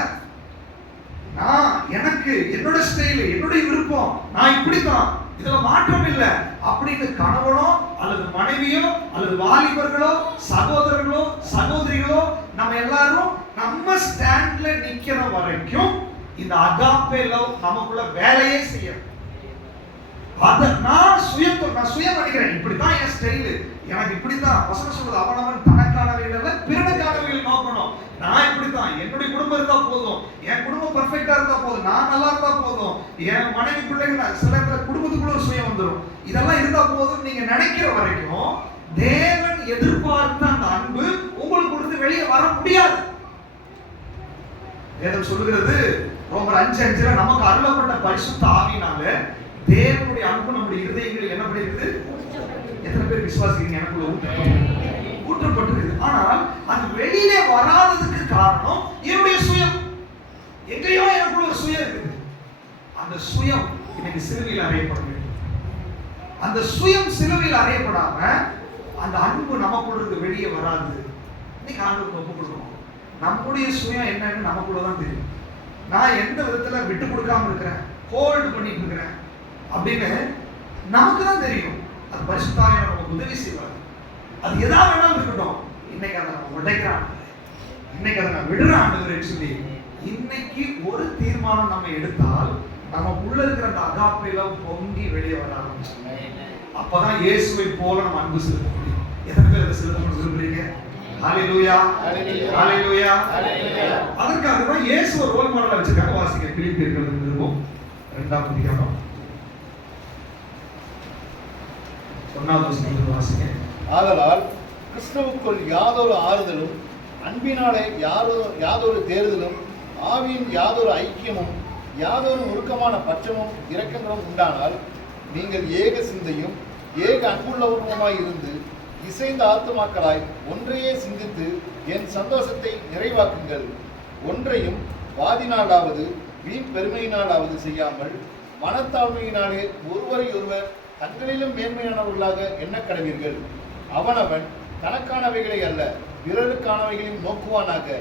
நான் எனக்கு என்னோட ஸ்டைல், என்னுடைய விருப்பம், நான் இப்படித்தான், இதுல மாற்றம் இல்லை அப்படின்னு கணவனோ அல்லது மனைவியோ அல்லது வாலிபர்களோ சகோதரர்களோ சகோதரிகளோ நம்ம எல்லாரும் நம்ம ஸ்டாண்ட்ல நிக்கிற வரைக்கும் இந்த அகாப்பே லவ் நமக்குள்ள வேலையே செய்யும். அத நான் சுயம் பண்ணிக்கிறேன், இப்படித்தான் என் ஸ்டைல், எனக்கு இப்படித்தான். வசனம் சொல்றது அவனவன் தனக்கானவைகள் பிறனுக்கானவைகள் நோக்கணும். நான் இப்படித்தான், என்னுடைய குடும்பம் இருந்தா போதும், என் குடும்பம் பெர்ஃபெக்ட்டா இருந்தா போதும், நான் நல்லா இருந்தா போதும், என் மனைவி பிள்ளைகள், சில இடத்துல குடும்பத்துக்குள்ள ஒரு சுயம் வந்துடும். இதெல்லாம் இருந்தா போதும் நீங்க நினைக்கிற வரைக்கும் தேவன் எதிர்பார்த்த அந்த அன்பு உங்களுக்கு கொடுத்து வெளியே வர முடியாது. வேதம் சொல்லுகிறது ரோமர் 5:5 நமக்கு அருளப்பட்ட பரிசுத்த ஆவியினால தேவனுடைய அன்பு நம்முடைய இருதயங்களில் என்ன பண்ணிருக்குது? எத்தனை பேர் விசுவாசிக்கிறீங்க? எனக்குள்ள ஊற்றப்பட்டிருக்கு. ஆனால் அது வெளியிலே வராததுக்கு காரணம் என்னுடைய சுயம். எங்கேயோ எனக்குள்ள ஒரு சுயம் இருக்குது. அந்த சுயம் இன்னைக்கு சிலுவையில் அறையப்பட வேண்டும். அந்த சுயம் சிலுவையில் அறையப்படாம அந்த அன்பு நமக்குள்ள இருந்து வெளியே வராது. இன்னைக்கு ஆண்டவருக்கு ஒப்பு கொடுக்கணும். நம்முடைய சுயம் என்னன்னு நமக்குள்ள தான் தெரியும். நான் எந்த விதத்துல விட்டு கொடுக்காம இருக்கிறேன், ஹோல்டு பண்ணிட்டு இருக்கிறேன் அப்படின்னு நமக்கு தான் தெரியும். அது பரிசுத்த ஆவியானவர் நமக்கு உதவி செய்வார். அது எதா வேணாலும் இருக்கட்டும், இன்னைக்கு அதை நம்ம உடைக்கிறான், இன்னைக்கு அதை நான் விடுறான் ஆண்டவரேன்னு சொல்லி இன்னைக்கு ஒரு தீர்மானம் நம்ம எடுத்தால் நம்ம உள்ள இருக்கிற அந்த அகாப்பையில பொங்கி வெளியே வர ஆரம்பிச்சோம். அப்பதான் இயேசுவை போல நம்ம அன்பு செலுத்த முடியும். எத்தனை பேர் அதை செலுத்தணும்னு விரும்புறீங்க? ஹalleluya Hallelujah. ஹalleluya. Hallelujah. அதற்காக தான் இயேசு ஒரு ரோல் மாடலா வச்சிருக்காங்க. வாசிங்க பிலிப்பியர்கள் நிருபம் 2ஆம் அதிகாரம் 1வது வசனத்தை வாசிங்க. ஆதலால் கிறிஸ்துவுக்குள் யாதொரு ஆறுதலும் அன்பினாலே யாதொரு தேறுதலும் ஆவியின் யாதொரு ஐக்கியமும் யாதொரு உருக்கமான பட்சமும் இரக்கங்களும் உண்டானால் நீங்கள் ஏக சிந்தையும் ஏக அன்புள்ளவருமாய் இருந்து இசைந்த ஆத்துமாக்களாய் ஒன்றையே சிந்தித்து என் சந்தோஷத்தை நிறைவாக்குங்கள். ஒன்றையும் வாதினாலாவது வீண் பெருமையினாலாவது செய்யாமல் மனத்தாழ்மையினாலே ஒருவரை ஒருவர் தங்களிலும் மேன்மையானவர்களாக எண்ணக்கடவீர்கள். அவனவன் தனக்கானவைகளை அல்ல பிறருக்கானவைகளையும் நோக்குவானாக.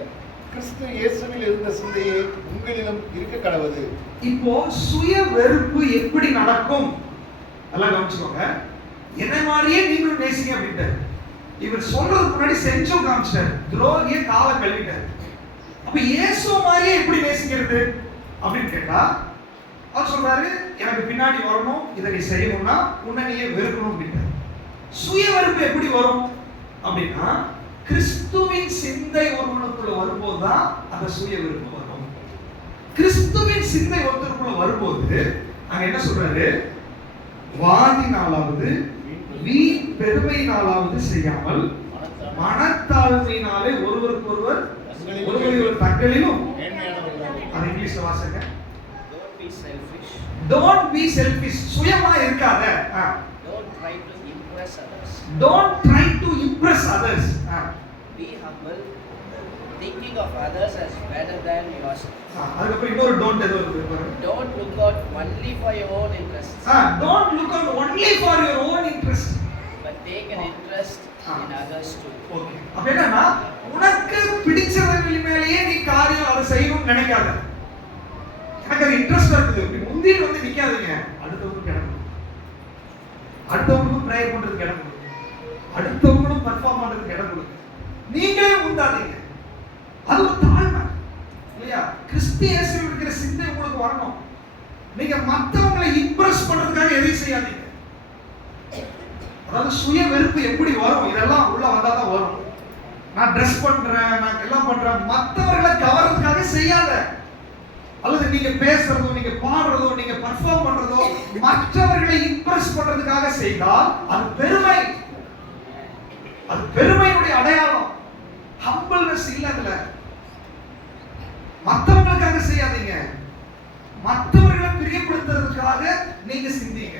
கிறிஸ்து இயேசுவில் இருந்த சிந்தையே உங்களிலும் இருக்க கடவது. இப்போ சுய வெறுப்பு எப்படி நடக்கும்? நல்லா கவனிச்சுக்கோங்க. என்ன மாதிரியே நீங்களும் நேசிங்க அப்படின்ட்டு இவர் சொல்றதுக்கு முன்னாடி செஞ்சோம் காமிச்சிட்டாரு. துரோகிய காலை கழுவிட்டாரு. அப்ப இயேசு மாதிரியே எப்படி நேசிக்கிறது அப்படின்னு கேட்டா அவர் சொல்றாரு, எனக்கு பின்னாடி வரணும், இதை நீ செய்யணும்னா உன்னை நீயே வெறுக்கணும் அப்படின்ட்டு. சுய வெறுப்பு எப்படி வரும் அப்படின்னா கிறிஸ்துவின் சிந்தை ஒருவனுக்குள்ள வரும்போது தான் அந்த சுய வெறுப்பு வரும். கிறிஸ்துவின் சிந்தை ஒருத்தருக்குள்ள வரும்போது அங்க என்ன சொல்றாரு? வாதினாலாவது வீண் பெருமையினாலாவது செய்யாமல் மனத்தாழ்மையினாலே ஒருவருக்கொருவர் ஒருவரையொருவர் தங்களிலும். அது இங்கிலீஷ்ல வாசிங்க. Don't be selfish. சுயமா இருக்காத. Don't try to impress others. Don't try to impress others. Be humble, thinking of others as better than yourself. அதுக்கப்புறம் இன்னொரு don't ஏதோ இருக்கு பாருங்க. Don't look out only for your own interests, Don't look out only for your own interest. but take an interest in others too. Okay. அப்ப என்னன்னா உனக்கு பிடிச்சவங்க மேலயே நீ காரியம் அதை செய்யணும்னு நினைக்காத. எனக்கு அது இன்ட்ரெஸ்ட் இருக்குது. இப்படி முந்திட்டு வந்து நிக்காதீங்க. அடுத்தவங்களுக்கு இடம் கொடுங்க. அடுத்தவங்களுக்கு ப்ரேயர் பண்றதுக்கு இடம் கொடுங்க. அடுத்தவங்களும் பர்ஃபார்ம் பண்றதுக்கு இடம் கொடுங்க. நீங்களே முந்தாதீங்க. அது ஒரு தாழ்மை இல்லையா? கிறிஸ்தியேசுவில் இருக்கிற சிந்தை உங்களுக்கு வரணும். நீங்க மற்றவங்களை இம்ப்ரெஸ் பண்றதுக்காக எதையும் செய்யாதீங்க. அதாவது சுய வெறுப்பு எப்படி வரும்? இதெல்லாம் உள்ள வந்தாதான் வரும். நான் ட்ரெஸ் பண்றேன், நான் எல்லாம் பண்றேன், மற்றவர்களை கவர்றதுக்காக செய்யாத. அல்லது நீங்க பேசுறதோ, நீங்க பாடுறதோ, நீங்க பர்ஃபார்ம் பண்றதோ மற்றவர்களை இம்ப்ரெஸ் பண்றதுக்காக செய்தால் அது பெருமை. அது பெருமையுடைய அடையாளம். ஹம்பிள்னஸ் இல்ல. அதுல மற்றவங்களுக்காக செய்யாதீங்க. மற்றவர்களை பிரியப்படுத்துறதுக்காக நீங்க சிந்திங்க.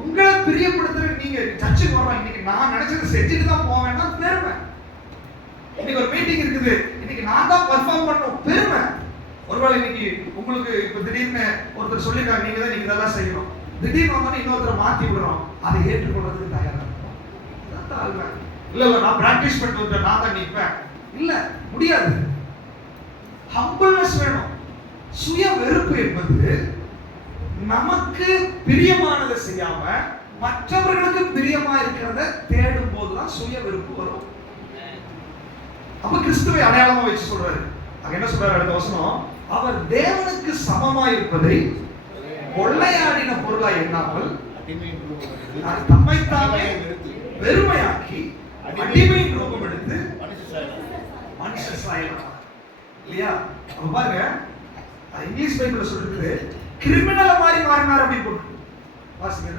உங்களை பிரியப்படுத்துற நீங்க சர்ச்சுக்கு வர்றோம், இன்னைக்கு நான் நினைச்சதை செஞ்சுட்டு தான் போவேன்னா பெருமை. இன்னைக்கு ஒரு மீட்டிங் இருக்குது, இன்னைக்கு நான் தான் பர்ஃபார்ம் பண்ணணும், பெருமை. ஒருவேளை இன்னைக்கு உங்களுக்கு இப்ப திடீர்னு ஒருத்தர் சொல்லிருக்காங்க நீங்க தான் இதெல்லாம் செய்யணும், திடீர்னு வந்தோன்னு இன்னொருத்தரை மாத்தி விடுறோம், அதை ஏற்றுக்கொள்றதுக்கு தயாரா இருக்கும். தாழ்மை. இல்ல நான் பிராக்டிஸ் பண்ணிட்டு வந்தேன், நான் தான் நிற்பேன். இல்ல, முடியாது. ஹம்பிள்னஸ் வேணும். சுய வெறுப்பு என்பது நமக்கு பிரியமானதை செய்யாம மற்றவர்களுக்கு பிரியமா இருக்கிறத தேடும் போதுதான் சுய வெறுப்பு வரும். அப்ப கிறிஸ்துவை அடையாளமா வச்சு சொல்றாரு. அங்க என்ன சொல்றாரு அடுத்த வசனம்? அவர் தேவனுக்கு சமமாய் இருப்பதை கொள்ளையாடின பொருளாய் எண்ணாமல் தம்மைத்தாமே வெறுமையாக்கி அடிமையின் ரூபம் எடுத்து மனுஷ சாயலானார். இல்லையா? அப்ப பாருங்க, இங்கிலீஷ் பைபிள்ல சொல்லிருக்கு கிரிமினல் மாதிரி மாறினார் அப்படின்னு போட்டு வாசிங்க.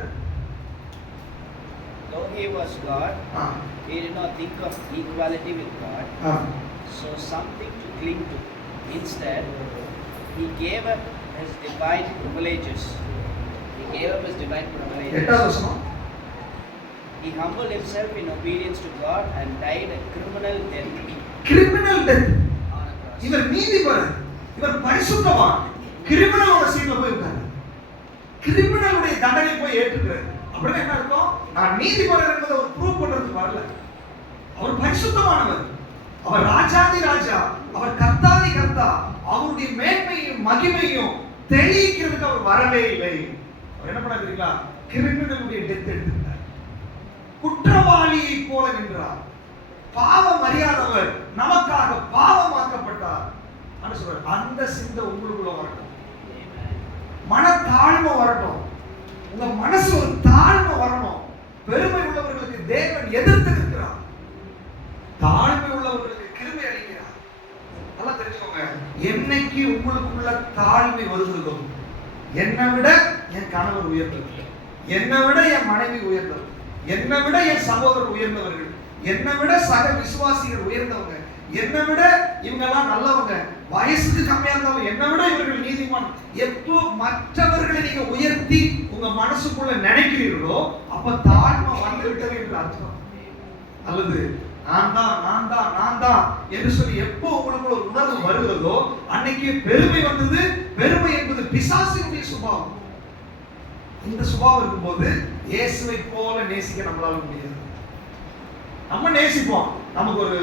Though he was God, he did not think of equality with God, so something to cling to. Instead, he gave up his divine privileges. He humbled himself in obedience to God and died a criminal death. Criminal death. On a cross. இவர் நீதிபரர், இவர் பரிசுத்தவான். கிரிமினலோட சீட்ல போய் இருக்காரு. கிரிமினலுடைய தண்டனை போய் ஏற்றுக்கிறார். அப்படின்னா என்ன அர்த்தம்? நான் நீதிபரர் என்பதை அவர் ப்ரூவ் பண்றதுக்கு வரல. அவர் பரிசுத்தமானவர். அவர் ராஜாதி ராஜா, அவர் கர்த்தாதி கர்த்தா. அவருடைய மேன்மையும் மகிமையும் தெளிக்கிறதுக்கு அவர் வரவே இல்லை. அவர் என்ன பண்ண தெரியுங்களா? கிரிமினலுடைய டெத் எடுத்துட்டார். குற்றவாளியை போல நின்றார். பாவம் அறியாதவர் நமக்காக பாவமாக்கப்பட்டார். அந்த சிந்தை உங்களுக்குள்ள வரட்டும். மன தாழ்மை வரட்டும். உங்க மனசு ஒரு தாழ்மை வரணும். பெருமை உள்ளவர்களுக்கு தேவன் எதிர்த்து என்னைக்கு உங்களுக்குள்ள தாழ்மை வருகிறதோ, என்னை விட என் கணவர் உயர்ந்தவர், என்னை விட என் மனைவி உயர்ந்தவர், என்னை விட என் சகோதரர் உயர்ந்தவர்கள், என்னை விட சக விசுவாசிகள் உயர்ந்தவங்க, என்னை விட இவங்கெல்லாம் நல்லவங்க, வயசுக்கு கம்மியா இருந்தவங்க, என்னை விட இவர்கள் நீதிமான், எப்போ மற்றவர்களை நீங்க உயர்த்தி உங்க மனசுக்குள்ள நினைக்கிறீர்களோ அப்ப தாழ்மை வந்து விட்டது என்று அர்த்தம். அல்லது நான் தான் என்று சொல்லி எப்போ உங்களுக்கு ஒரு உணர்வு வருகிறதோ அன்னைக்கு பெருமை வந்தது. பெருமை என்பது பிசாசினுடைய சுபாவம். இந்த சுபாவம் இருக்கும்போது இயேசுவை போல நேசிக்க நம்மளால முடியாது. நம்ம நேசிப்போம், நமக்கு ஒரு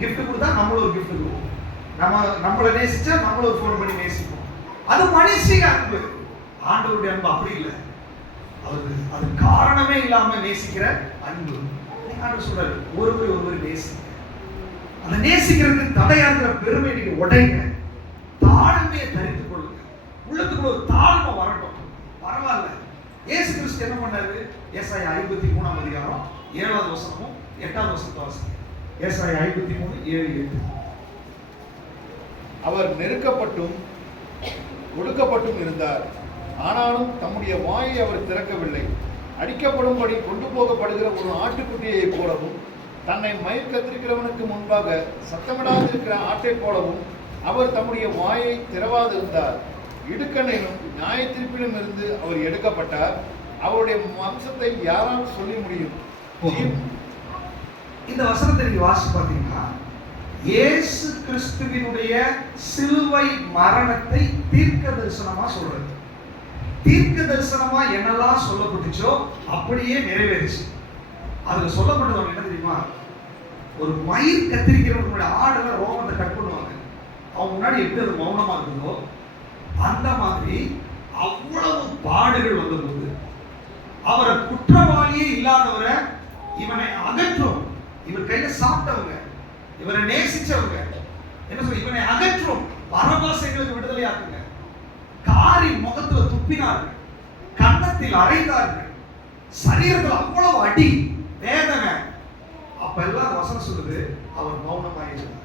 கிஃப்ட் கொடுத்தா நம்மளும் ஒரு கிஃப்ட் கொடுப்போம், நம்மளை நேசிச்சா நம்மளும் ஒரு ஃபோன் பண்ணி நேசிப்போம். அது மனுஷிக அன்பு. ஆண்டவருடைய அன்பு அப்படி இல்லை. அது காரணமே இல்லாம நேசிக்கிற அன்பு. ஆண்டவர் சொல்றாரு, ஒருவர் நேசிங்க. அந்த நேசிக்கிறதுக்கு தடையா இருக்கிற பெருமை நீங்க உடைங்க, தாழ்மையை தரித்துக் கொள்ளுங்க. உள்ளத்துக்குள்ள ஒரு தாழ்மை வரட்டும். பரவாயில்ல. இயேசு கிறிஸ்து என்ன பண்ணாரு? ஏசாயா 53 அதிகாரம் 7வது வசனமும் 8வது வசனத்தை வாசிங்க. ஏசாயா 53 7 8. அவர் நெருக்கப்பட்டும் ஒடுக்கப்பட்டும் இருந்தார், ஆனாலும் தம்முடைய வாயை அவர் திறக்கவில்லை. அடிக்கப்படும்படி கொண்டு போகப்படுகிற ஒரு ஆட்டுக்குட்டியை போலவும், தன்னை மயிர் கத்திருக்கிறவனுக்கு முன்பாக சத்தமிடாதிருக்கிற ஆட்டை போலவும் அவர் தம்முடைய வாயை திறவாதிருந்தார். இடுக்கண்ணிலும் நியாய தீர்ப்பிலும் இருந்து அவர் எடுக்கப்பட்டார். அவருடைய வம்சத்தை யாரால் சொல்லி முடியும்? இந்த வசனத்தை நீங்க வாசி பார்த்தீங்கன்னா, இயேசு கிறிஸ்துவினுடைய சிலுவை மரணத்தை தீர்க்க தரிசனமா சொல்றது. தீர்க்க தரிசனமா என்னெல்லாம் சொல்லப்பட்டுச்சோ அப்படியே நிறைவேறிச்சு. அதுல சொல்லப்பட்டது என்ன தெரியுமா? ஒரு மயிர் கத்திரிக்கிறவங்களுடைய ஆடுல ரோமத்தை கட் பண்ணுவாங்க. அவங்க முன்னாடி எப்படி அது மௌனமா இருக்குதோ அந்த மாதிரி அவ்வளவு பாடுகள் வந்தபோது அவரை குற்றவாளியே இல்லாதவரை இவனை அகற்றும். இவர் கையில சாப்பிட்டவங்க, இவரை நேசிச்சவங்க என்ன சொல்ல, இவனை அகற்றும், பரபாசைகளுக்கு விடுதலை ஆக்குங்க. காரி முகத்துல துப்பினார்கள், கன்னத்தில் அறைந்தார்கள், சரீரத்தில் அவ்வளவு அடி வேதனை. அப்ப எல்லாம் வசனம் சொல்லுது, அவர் மௌனமாயிருந்தார்,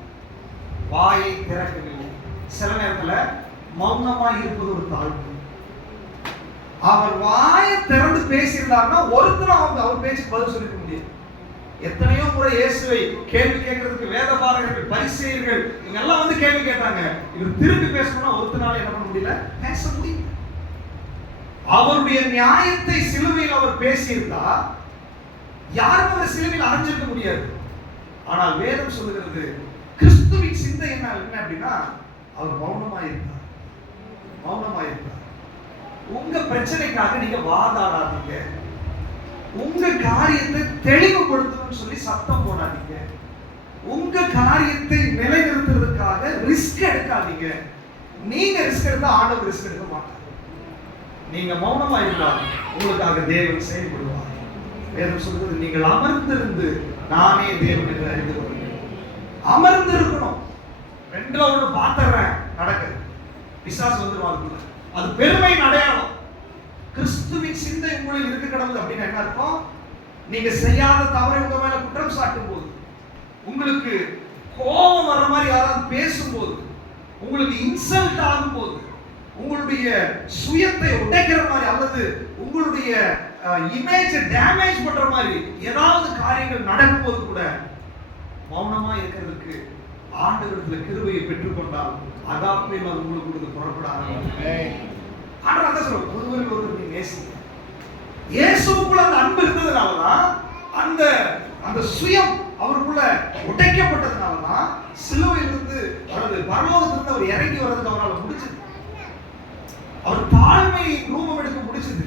வாயை திறக்கவில்லை. சில நேரத்துல மௌனமாய் இருப்பது ஒரு தாழ்வு. அவர் வாயை திறந்து பேசியிருந்தாருன்னா ஒருத்தரும் அவர் பேச்சுக்கு பதில் சொல்லிக்க முடியும். எத்தனையோ முறை இயேசுவை கேள்வி கேட்கறதுக்கு வேதபாரகர்கள், பரிசேயர்கள் இவங்க எல்லாம் வந்து கேள்வி கேட்டாங்க. இவர் திருப்பி பேசணும்னா ஒருத்தனால என்ன பண்ண முடியல, பேச முடியல. அவருடைய நியாயத்தை சிலுவையில் அவர் பேசியிருந்தா யாரும் அந்த சிலுவையில் அடைஞ்சிருக்க முடியாது. ஆனால் வேதம் சொல்லுகிறது, கிறிஸ்துவின் சிந்தை என்ன அப்படின்னா அவர் மௌனமாயிருந்தார். உங்க பிரச்சனைக்காக நீங்க வாதாடாதீங்க, உங்க காரியத்தை தெளிவுபடுத்தணும்னு சொல்லி சத்தம் போடாதீங்க, உங்க காரியத்தை நிலைநிறுத்துறதுக்காக ரிஸ்க் எடுக்காதீங்க. நீங்க ரிஸ்க் எடுத்தா ஆண்டவர் ரிஸ்க் எடுக்க மாட்டாங்க. நீங்க மௌனமா இருந்தால் உங்களுக்காக தேவன் செயல்படுவார். வேதம் சொல்றது, நீங்கள் அமர்ந்திருந்து நானே தேவன் என்று அறிந்து கொள்ளுங்கள். அமர்ந்து இருக்கணும். ரெண்டுல ஒண்ணு பாத்துறேன் நடக்குது, பிசாசு வந்துருவாங்க. அது பெருமையின் அடையாளம். கிறிஸ்துவின் சிந்தை உங்களில் இருக்க கடவுள் அப்படின்னு என்ன அர்த்தம்? நீங்க செய்யாத தவறை உங்க மேல குற்றம் சாட்டும் போது, உங்களுக்கு கோபம் வர்ற மாதிரி யாராவது பேசும்போது, உங்களுக்கு இன்சல்ட் ஆகும் போது, உங்களுடைய சுயத்தை உடைக்கிற மாதிரி அல்லது உங்களுடைய இமேஜ் டேமேஜ் பண்ற மாதிரி ஏதாவது காரியங்கள் நடக்கும் போது கூட மௌனமா இருக்கிறதுக்கு ஆண்டவரிடத்துல கிருபையை பெற்றுக்கொண்டால் அகாப்பே உங்களுக்கு புறப்பட ஆரம்பிக்கும். ஆண்டவர் அதான் சொல்றார், ஒருவருக்கு ஒருவர் நீ நேசிங்க. இயேசுவுக்குள்ள அந்த அன்பு இருந்ததுனாலதான், அந்த சுயம் அவருக்குள்ள உடைக்கப்பட்டதுனாலதான் சிலுவையிலிருந்து அல்லது பரலோகத்திலிருந்து அவர் இறங்கி வர்றதுக்கு அவரால் முடிச்சது. அவர் தாழ்மையின் ரூபம் எடுக்க முடிச்சது.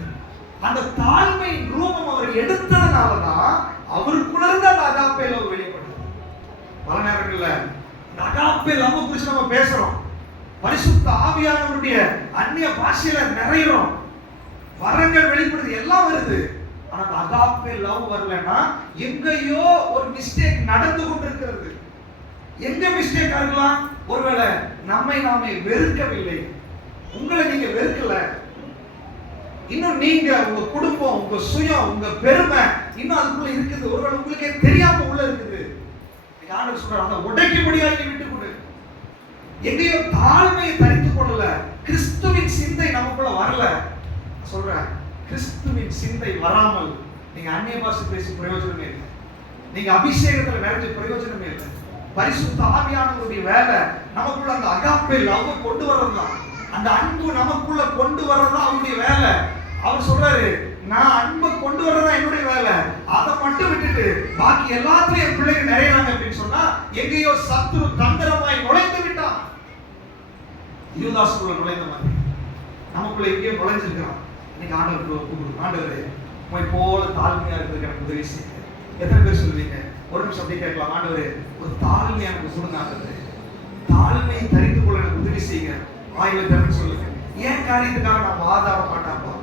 அந்த தாழ்மையின் ரூபம் அவர் எடுத்ததுனாலதான் அவருக்குள்ள இருந்து அந்த அகாப்பே லவ் வெளிப்பட்டது. பல நேரங்கள்ல இந்த அகாப்பே லவ் குறித்து நம்ம பேசுறோம், பரிசுத்த ஆவியானவருடைய அந்நிய பாஷையில நிறைகிறோம், வரங்கள் வெளிப்படுது, எல்லாம் வருது. ஆனா அந்த அகாப்பே லவ் வரலன்னா எங்கேயோ ஒரு மிஸ்டேக் நடந்து கொண்டிருக்கிறது. எங்க மிஸ்டேக் ஆகலாம்? ஒருவேளை நம்மை நாமே வெறுக்கவில்லை, உங்களை நீங்க வெறுக்கல, இன்னும் நீங்க உங்க குடும்பம், உங்க சுயம், உங்க பெருமை இன்னும் அதுக்குள்ள இருக்குது. ஒருவேளை உங்களுக்கே தெரியாம உள்ள இருக்குது. ஆண்டவர் சொல்றார், அந்த உடைக்க முடியாது, விட்டு கொடு. எங்கேயோ தாழ்மையை தரித்துக் கொள்ளல, கிறிஸ்துவின் சிந்தை நமக்குள்ள வரல. சொல்றேன், கிறிஸ்துவின் சிந்தை வராமல் நீங்க அந்நிய பாஷை பேசி பிரயோஜனமே இல்லை. நீங்க அபிஷேகத்துல நிறைஞ்ச பிரயோஜனமே இல்லை. பரிசுத்த ஆவியானவருடைய வேலை நமக்குள்ள அந்த அகாப்பே லவ் கொண்டு வர்றதுதான், அந்த அன்பு நமக்குள்ள கொண்டு வர்றதுதான் அவருடைய வேலை. அவர் சொல்றாரு, நான் அன்பை கொண்டு வர்றதா என்னுடைய வேலை, அதை மட்டும் விட்டுட்டு பாக்கி எல்லாத்துலயும் என் பிள்ளைங்க நிறையறாங்க அப்படின்னு சொன்னா எங்கேயோ சத்துரு தந்திரமாய் நுழைந்து விட்டான். யூதாஸ்குள்ள நுழைந்த மாதிரி நமக்குள்ள எங்கேயோ நுழைஞ்சிருக்கிறான். இன்னைக்கு ஆண்டவருக்கு ஒப்பு கொடுக்கும். ஆண்டவரே, உண்மை போல தாழ்மையா இருக்கிறதுக்கு எனக்கு உதவி செய்யுங்க. எத்தனை பேர் சொல்லுவீங்க? ஒரு நிமிஷம் அப்படியே கேட்கலாம். ஆண்டவரே, ஒரு தாழ்மை எனக்கு கொடுங்க. ஆண்டவரே, தாழ்மையை தரித்துக் கொள்ள எனக்கு உதவி செய்யுங்க. வாயில திறந்து சொல்லுங்க. ஏன் காரியத்துக்காக நான் வாதாட மாட்டாப்பா,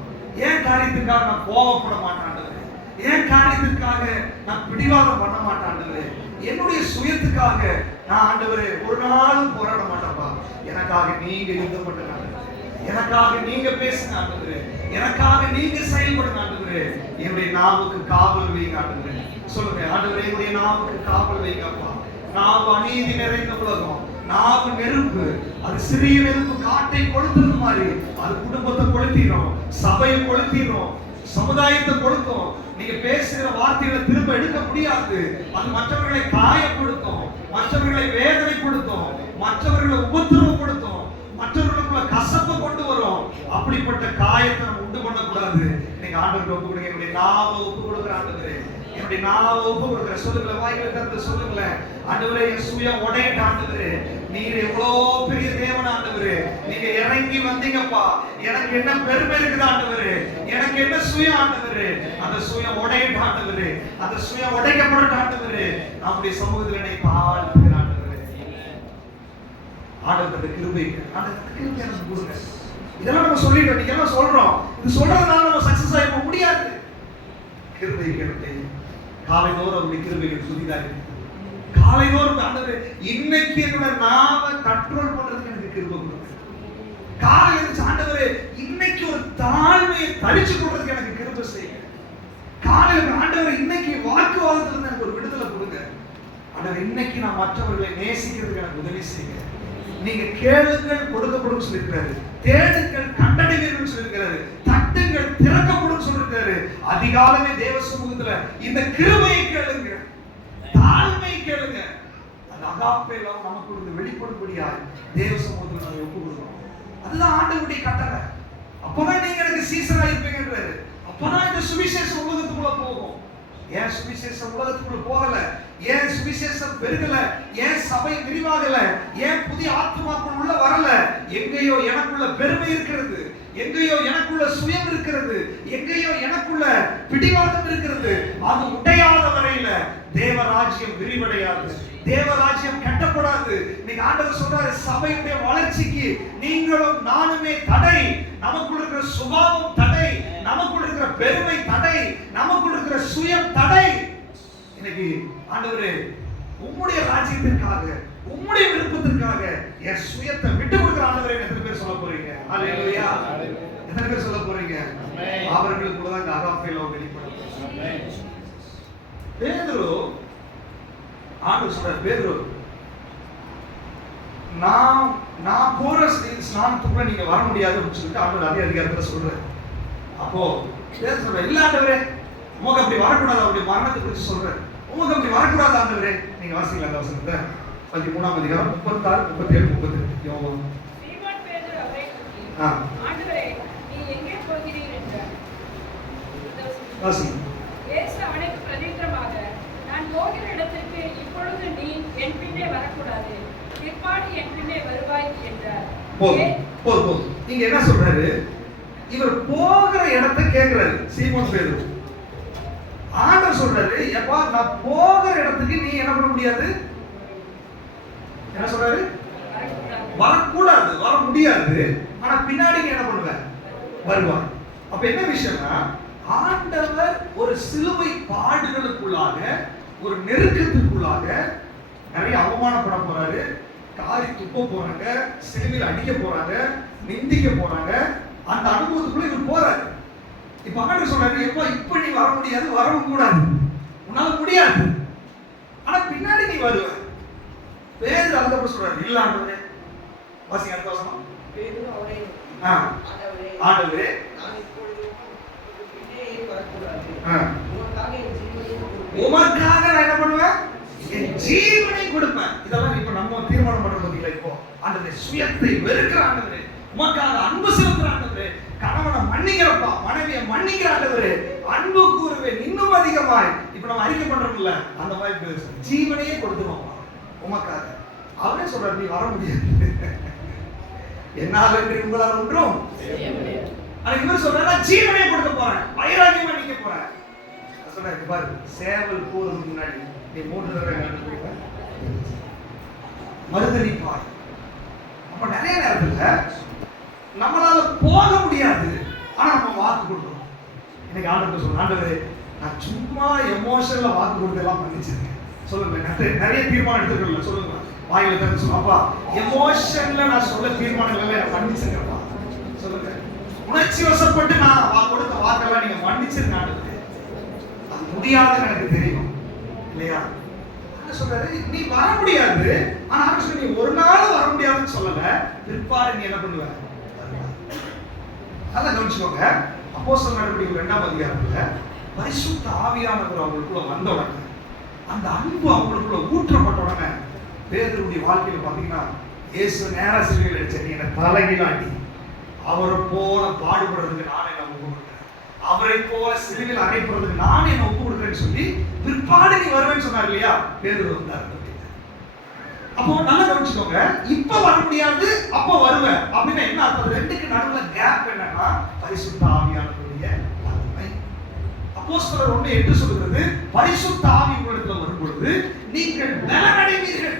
ஏன் காரியத்துக்காக நான் கோபப்பட மாட்டாண்டவரே, ஏன் காரியத்துக்காக நான் பிடிவாதம் பண்ண மாட்டாண்டவரே, என்னுடைய சுயத்துக்காக நான் ஆண்டவரே ஒரு நாளும் போராட மாட்டேன்ப்பா. எனக்காக நீங்க யுத்தம் பண்ணுங்க ஆண்டவரே, எனக்காக நீங்க பேசுங்க ஆண்டவரே, எனக்காக நீங்க செயல்படுங்க ஆண்டவரே. என்னுடைய நாவுக்கு காவல் வைங்க ஆண்டவரே. சொல்லுங்க, ஆண்டவரே என்னுடைய நாவுக்கு காவல் வைங்கப்பா. நாவு அநீதி நிறைந்த உலகம், நாவு நெருப்பு, அது சிறிய நெருப்பு காட்டை கொளுத்துறது மாதிரி அது குடும்பத்தை கொளுத்திடும், சபையை கொளுத்திடும், சமுதாயத்தை கொளுத்தும். நீங்க பேசுகிற வார்த்தைகளை திரும்ப எடுக்க முடியாது. அது மற்றவர்களை காயப்படுத்தும், மற்றவர்களை வேதனைப்படுத்தும், மற்றவர்களை உபத்திரவப்படுத்தும், மற்றவர்களுக்குள்ள கசப்பை கொண்டு வரும். அப்படிப்பட்ட காயத்தை நம்ம உண்டு பண்ணக்கூடாது. நீங்க ஆண்டவருக்கு ஒப்பு கொடுங்க. என்னுடைய நாவை ஒப்பு கொடுக்குற ஆண்டவரே, என்னுடைய நாவை ஒப்பு கொடுக்குற. சொல்லுங்களேன், வாய்களை திறந்து சொல்லுங்களேன். ஆண்டவரே, என் சுயம் உடையட்ட ஆண்டவரே, நீர் எவ்வளவு பெரிய தேவன் ஆண்டவரே, நீங்க இறங்கி வந்தீங்கப்பா. எனக்கு என்ன பெருமை இருக்குது ஆண்டவரே, எனக்கு என்ன சுயம் ஆண்டவரே, அந்த சுயம் உடையட்ட ஆண்டவரே, அந்த சுயம் உடைக்கப்பட்ட ஆண்டவரே, நம்முடைய சமூகத்தில் என்னை தாழ்த்துகிற ஆண்டவரே. ஆண்டவருடைய கிருபைக்கு ஆண்டவருடைய கிருபை எனக்கு கொடுங்க. இதெல்லாம் நம்ம சொல்லிட்டோம், நீங்க எல்லாம் சொல்றோம். இது சொல்றதுனால நம்ம சக்சஸ் ஆக முடியாது. கிருபை கேட்டு காலைதோறும் அவருடைய கிருபைகள் சுதிதாக இருக்கு. காலைதோறும் ஆண்டவரே, இன்னைக்கு என்னோட நாவை கண்ட்ரோல் பண்றதுக்கு எனக்கு கிருபை கொடுங்க. காலையில ஆண்டவரே, இன்னைக்கு ஒரு தாழ்மையை தரிச்சு கொள்றதுக்கு எனக்கு கிருபை செய்யுங்க. காலையில ஆண்டவரே, இன்னைக்கு வாக்குவாதத்துல இருந்து எனக்கு ஒரு விடுதலை கொடுங்க. ஆண்டவரே, இன்னைக்கு நான் மற்றவர்களை நேசிக்கிறதுக்கு எனக்கு உதவி செய்யுங்க. நீங்க கேளுங்கள் கொடுக்கப்படும் சொல்லிருக்காரு, தேடுங்கள் கண்டடைவீர்கள் சொல்லிருக்காரு, தட்டுங்கள் திறக்கப்படும் சொல்லிருக்காரு. அதிகாலமே தேவ சமூகத்துல இந்த கிருபையை கேளுங்க, தாழ்மை கேளுங்க. அந்த அகாப்பே லவ் நமக்கு வெளிப்படும்படியாய் தேவ சமூகத்துல நம்ம ஒப்பு கொடுக்கணும். அதுதான் ஆண்டவருடைய கட்டளை. அப்பதான் நீங்க எனக்கு சீசரா இருப்பீங்கன்றாரு. அப்பதான் இந்த சுவிசேஷம் உலகத்துக்குள்ள போகும். ஏன் சுவிசேஷம் உலகத்துக்குள்ள போகல, ஏன் சுவிசேஷம் பெருகல, ஏன் சபை விரிவாகல, ஏன் புதிய ஆத்மாக்கள் உள்ள வரல? எங்கேயோ எனக்குள்ள பெருமை இருக்கிறது, எங்கேயோ எனக்குள்ள சுயம் இருக்கிறது, எங்கேயோ எனக்குள்ள பிடிவாதம் இருக்கிறது. அது உடையாத வரையில தேவராஜ்யம் விரிவடையாது, தேவராஜ்யம் கட்டப்படாது. இன்னைக்கு ஆண்டவர் சொல்றாரு, சபையுடைய வளர்ச்சிக்கு நீங்களும் நானுமே தடை. நமக்குள்ள இருக்கிற சுபாவம் தடை, நமக்குள்ள இருக்கிற பெருமை தடை, நமக்குள்ள இருக்கிற சுயம் தடை. இன்னைக்கு ஆண்டவரே, உம்முடைய ராஜ்யத்திற்காக, உம்முடைய விருப்பத்திற்காக என் சுயத்தை விட்டு கொடுக்கிற ஆண்டவரே, எத்தனை பேர் சொல்ல போறீங்க? ஹல்லேலூயா! எத்தனை பேர் சொல்ல போறீங்க? அவர்களுக்குள்ள தான் இந்த அகாப்பே லவ் வெளிப்படும். பேதுரு, ஆண்டவர் சொல்றார், பேதுரு, நான் போற ஸ்நானத்துக்குள்ள நீங்க வர முடியாதுன்னு சொல்லிட்டு ஆண்டவர் அதே அதிகாரத்துல சொல்றாரு. அப்போ பேதுரு சொல்றாரு, இல்ல ஆண்டவரே, உமக்கு அப்படி வரக்கூடாது. அவருடைய மரணத்தை குறித்து சொல்றாரு, உமக்கு அப்படி வரக்கூடாது ஆண்டவரே. நீங்க வாசிக்கலாம் அந்த வசனத்தை, 13ஆம் அதிகாரம் 36, 37, 38. யோவான். சீமோன் பேதுரு அவரை நோக்கி, ஆ, ஆண்டவரே, நீ எங்கே போகிறீர் என்றார். வாசி. இயேசு அவனுக்கு பிரதியுத்தரமாக, நான் போகிற இடத்திற்கு இப்பொழுது நீ என் பின்னே வரக்கூடாது, பிற்பாடு என் பின்னே வருவாய் என்றார். போதும். நீங்க என்ன சொல்றாரு? இவர் போகிற இடத்தை கேட்கிறாரு சீமோன் பேதுரு. ஆண்டவர் சொல்றாரு, எப்பா நான் போகிற இடத்துக்கு நீ என்ன பண்ண முடியாது? என்ன சொல்றாரு? வரக்கூடாது, வர முடியாது. ஆனா பின்னாடி நீ என்ன பண்ணுவ? வருவார். அப்ப என்ன விஷயம்னா, ஆண்டவர் ஒரு சிலுவை பாடுகளுக்குள்ளாக, ஒரு நெருக்கத்துக்குள்ளாக நிறைய அவமானப்பட போறாரு, காரி துப்ப போறாங்க, சிலுவையில் அடிக்க போறாங்க, நிந்திக்க போறாங்க. அந்த அனுபவத்துக்குள்ள இவர் போறாரு. இப்ப ஆண்டவர் சொல்றாரு, எப்பா இப்ப நீ வர முடியாது, வரவும் கூடாது, உன்னால முடியாது, ஆனா பின்னாடி நீ வருவ. பேதுரு அதுக்கப்புறம் சொல்றாரு, இல்ல ஆண்டவரே, வாசிங்க அடுத்த வசனம். பேதுரு அவரை ஆ. ஆண்டவரே ஆண்டவரே நான் இப்பொழுது பின்னே வரக்கூடாது. ஆ. உமக்காக என் ஜீவனையும் கொடுப்பேன். உமக்காக நான் என்ன பண்ணுவேன்? என் ஜீவனை கொடுப்பேன். இதெல்லாம் இப்ப நம்ம தீர்மானம் பண்ற பத்தியில இப்போ ஆண்டவரே சுயத்தை வெறுக்கிற ஆண்டவரே, உமக்காக அன்பு செலுத்துற ஆண்டவரே, கணவனை மன்னிக்கிறப்பா, மனைவியை மன்னிக்கிற ஆண்டவரே, அன்பு கூறுவேன் இன்னும் அதிகமாய். இப்ப நம்ம அறிக்கை பண்றோம்ல அந்த மாதிரி ஜீவனையே கொடுத்துருவோம்ப்பா உமக்காக. அவரே சொல்றாரு நீ வர முடியாது, என்னால் என்று உங்களால் ஒன்றும் ஆனா இவர் சொல்றாரு நான் ஜீவனையே கொடுக்க போறேன், வைராகியமா நிக்க போறேன். சொல்றாரு பாரு, சேவல் போறதுக்கு முன்னாடி நீ 3 தடவை மறுதளிப்பாய். அப்ப நிறைய நேரத்துல நம்மளால போக முடியாது, ஆனா நம்ம வாக்கு கொடுக்கணும். இன்னைக்கு ஆண்டவர் சொல்றேன், ஆண்டவரே நான் சும்மா எமோஷன்ல வாக்கு கொடுத்தெல்லாம் மன்னிச்சிருக்கேன். சொல்லுங்க, நிறைய தீர்மானம் எடுத்துக்கல. சொல்லுங்க, வாயில தான் சொல்லுங்க, அப்பா எமோஷன்ல நான் சொல்ல தீர்மானங்கள் எல்லாம் மன்னிச்சிருக்கப்பா. சொல்லுங்க, உணர்ச்சி வசப்பட்டு நான் கொடுத்த வாக்கெல்லாம் நீங்க மன்னிச்சிருங்க ஆண்டவரே. அது முடியாதுன்னு எனக்கு தெரியும் இல்லையா? சொல்றாரு நீ வர முடியாது, ஆனா ஆக்சுவலி நீ ஒரு நாள் வர முடியாதுன்னு சொல்லல, பிற்பாடு நீ என்ன பண்ணுவ? நல்லா கவனிச்சுக்கோங்க. அப்போஸ்தலர் நடவடிக்கைகள் 2ஆம் அதிகாரத்துல பரிசுத்த ஆவியானவர் அவங்களுக்குள்ள வந்த உடனே, அந்த அன்பு அவங்களுக்குள்ள ஊற்றப்பட்ட உடனே பேதுருடைய வாழ்க்கையில பாத்தீங்கன்னா இயேசு நேரா சிலுவையில் அடிச்ச நீ என்ன தலைகீழாட்டி அவரை போல பாடுபடுறதுக்கு நான் என்ன ஒப்பு கொடுக்கிறேன், அவரை போல சிலுவையில் அடைப்படுறதுக்கு நான் என்ன ஒப்பு கொடுக்குறேன்னு சொல்லி பிற்பாடு நீ வருவேன்னு சொன்னார் இல்லையா? பேதுரு வந்தார். அப்போ நல்லா கவனிச்சுக்கோங்க, இப்ப வர முடியாது அப்ப வருவேன் அப்படின்னு என்ன அர்த்தம்? ரெண்டுக்கு நடுவுல கேப் என்னன்னா பரிசுத்த ஆவியானவருடைய வல்லமை. அப்போஸ்தலர் 1:8 சொல்கிறது, பரிசுத்த ஆவி உங்களிடத்துல வரும் பொழுது நீங்கள் பலனடைவீர்கள்.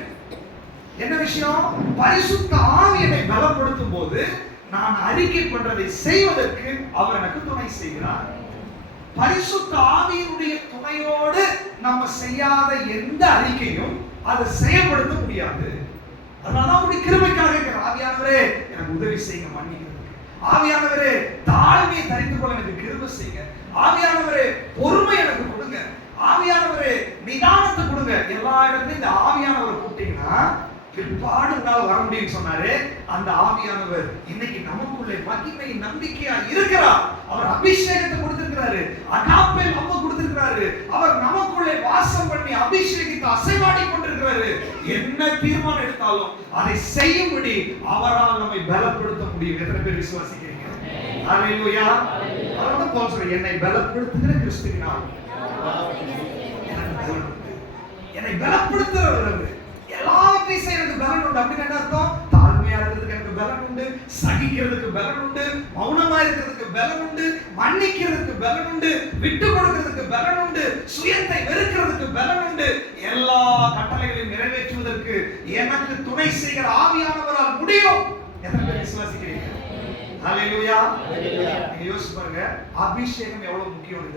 என்ன விஷயம்? பரிசுத்த ஆவி என்னை பலப்படுத்தும் போது நான் அறிக்கை பண்றதை செய்வதற்கு அவர் எனக்கு துணை செய்கிறார். பரிசுத்த ஆவியினுடைய துணையோடு நம்ம செய்யாத எந்த அறிக்கையும் அதை செயல்படுத்த முடியாது. அதனால அவருடைய கிருபைக்காக இருக்கிற ஆவியானவரே எனக்கு உதவி செய்யுங்க, மன்னிக்கிறதுக்கு. ஆவியானவரே தாழ்மையை தரித்துக் கொள்ள எனக்கு கிருபை செய்யுங்க. ஆவியானவரே பொறுமை எனக்கு கொடுங்க. ஆவியானவரே நிதானத்தை கொடுங்க. எல்லா இடத்துலயும் இந்த ஆவியானவர் கூப்பிட்டீங்கன்னா பிற்பாடு உங்களால் வர முடியும்னு சொன்னாரு. அந்த ஆவியானவர் இன்னைக்கு நமக்குள்ளே மகிமை நம்பிக்கையா இருக்கிறார். அவர் அபிஷேகத்தை கொடுத்திருக்கிறாரு, அகாப்பே நம்ம கொடுத்திருக்கிறாரு. அவர் நமக்குள்ளே வாசம் பண்ணி அபிஷேகித்து அசைவாடி கொண்டிருக்கிறாரு. என்ன தீர்மானம் எடுத்தாலும் அதை செய்யும்படி அவரால் நம்மை பலப்படுத்த முடியும். எத்தனை பேர் விசுவாசிக்கிறீங்க? ஹல்லேலூயா. அதனால பவுல் சொல்றார், என்னை பலப்படுத்துகிற கிறிஸ்துவினால் என்னை பலப்படுத்துகிறவர் எல்லாத்தையும் செய்ய எனக்கு பலன் உண்டு. அப்படின்னு என்ன அர்த்தம்? தாழ்மையா இருக்கிறதுக்கு எனக்கு பலன் உண்டு, சகிக்கிறதுக்கு பலன் உண்டு, மௌனமா இருக்கிறதுக்கு பலன் உண்டு, மன்னிக்கிறதுக்கு பலன் உண்டு, விட்டு கொடுக்கிறதுக்கு பலன் உண்டு, சுயத்தை வெறுக்கிறதுக்கு பலன் உண்டு. எல்லா கட்டளைகளையும் நிறைவேற்றுவதற்கு எனக்கு துணை செய்கிற ஆவியானவரால் முடியும். எத்தனை பேர் விசுவாசிக்கிறீங்க? ஹல்லேலூயா. நீங்க யோசிச்சு பாருங்க, அபிஷேகம் எவ்வளவு முக்கியம்.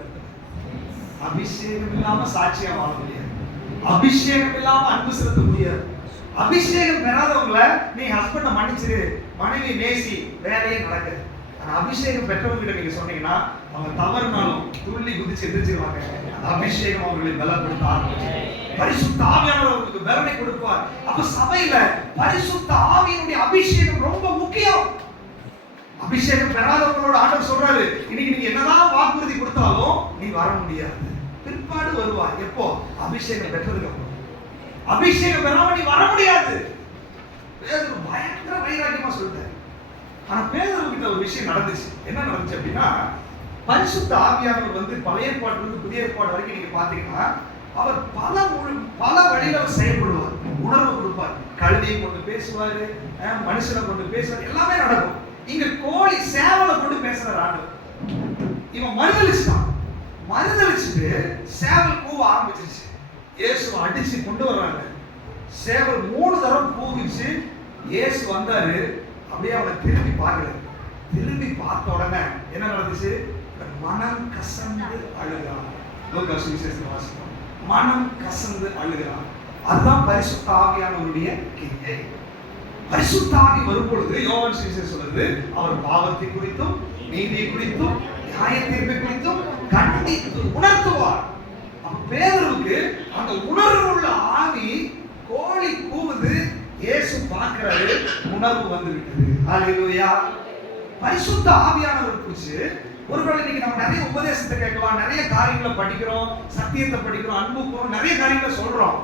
அபிஷேகம் இல்லாம சாட்சியா வாழ முடியாது, அபிஷேகம் இல்லாம அன்பு செலுத்த முடியாது. அபிஷேகம் பெறாதவங்கள நீ ஹஸ்பண்ட மன்னிச்சிரு, மனைவி நேசி, வேலையே நடக்குது. ஆனா அபிஷேகம் பெற்றவங்க கிட்ட நீங்க சொன்னீங்கன்னா அவங்க தவறுனாலும் துள்ளி குதிச்சு எதிர்ச்சிருவாங்க. அபிஷேகம் அவர்களை பலப்படுத்த ஆரம்பிச்சு பரிசுத்த ஆவியானவர் அவங்களுக்கு பலனை கொடுப்பார். அப்ப சபையில பரிசுத்த ஆவியினுடைய அபிஷேகம் ரொம்ப முக்கியம். அபிஷேகம் பெறாதவங்களோட ஆண்டவர் சொல்றாரு, இன்னைக்கு நீங்க என்னதான் வாக்குறுதி கொடுத்தாலும் நீ வர முடியாது, பிற்பாடு வருவாய். எப்போ? அபிஷேகம் பெற்றதுக்கு அப்புறம். அபிஷேகம் பெறாம நீ வர முடியாது. பேதுரு பயங்கர வைராக்கியமா சொல்லிட்டாரு. ஆனா பேதுரு கிட்ட ஒரு விஷயம் நடந்துச்சு. என்ன நடந்துச்சு அப்படின்னா, பரிசுத்த ஆவியானவர் வந்து பழைய ஏற்பாட்டுல இருந்து புதிய ஏற்பாடு வரைக்கும் நீங்க பாத்தீங்கன்னா அவர் பல வழியில செயல்படுவார், உணர்வு கொடுப்பார். கழுதையை கொண்டு பேசுவாரு, மனுஷனை கொண்டு பேசுவார், எல்லாமே நடக்கும். இங்க கோழி சேவலை கொண்டு பேசுறாரு ஆண்டவர். இவன் மறுதலிச்சுட்டான். மறுதலிச்சுட்டு சேவல் கூவ ஆரம்பிச்சிருச்சு. இயேசு அடிச்சு கொண்டு வர்றாங்க. சேவல் 3 தடவை கூவிச்சு. இயேசு வந்தாரு, அப்படியே அவனை திரும்பி பார்க்கல. திரும்பி பார்த்த உடனே என்ன நடந்துச்சு? மனம் கசந்து அழுகிறான். லூக்கா சுவிசேஷத்துல வாசிக்கிறோம், மனம் கசந்து அழுகிறான். அதுதான் பரிசுத்த ஆவியானவருடைய கிரியை. பரிசுத்த ஆவி வரும் பொழுது யோவான் சுவிசேஷம் சொல்லுது, அவர் பாவத்தை குறித்தும் நீதியை குறித்தும் நியாய தீர்ப்பை குறித்தும் கண்டித்து உணர்த்துவார். பேதுருவுக்கு அந்த உணர்வு உள்ள ஆவி, கோழி கூவுது, இயேசு பார்க்கிறாரு, உணர்வு வந்து விட்டது. ஹalleluya. பரிசுத்த ஆவியானவர் குறித்து ஒருவேளை இன்னைக்கு நம்ம நிறைய உபதேசத்தை கேட்கலாம், நிறைய காரியங்களை படிக்கிறோம், சத்தியத்தை படிக்கிறோம், அன்பு கூறுறோம், நிறைய காரியங்களை சொல்றோம்.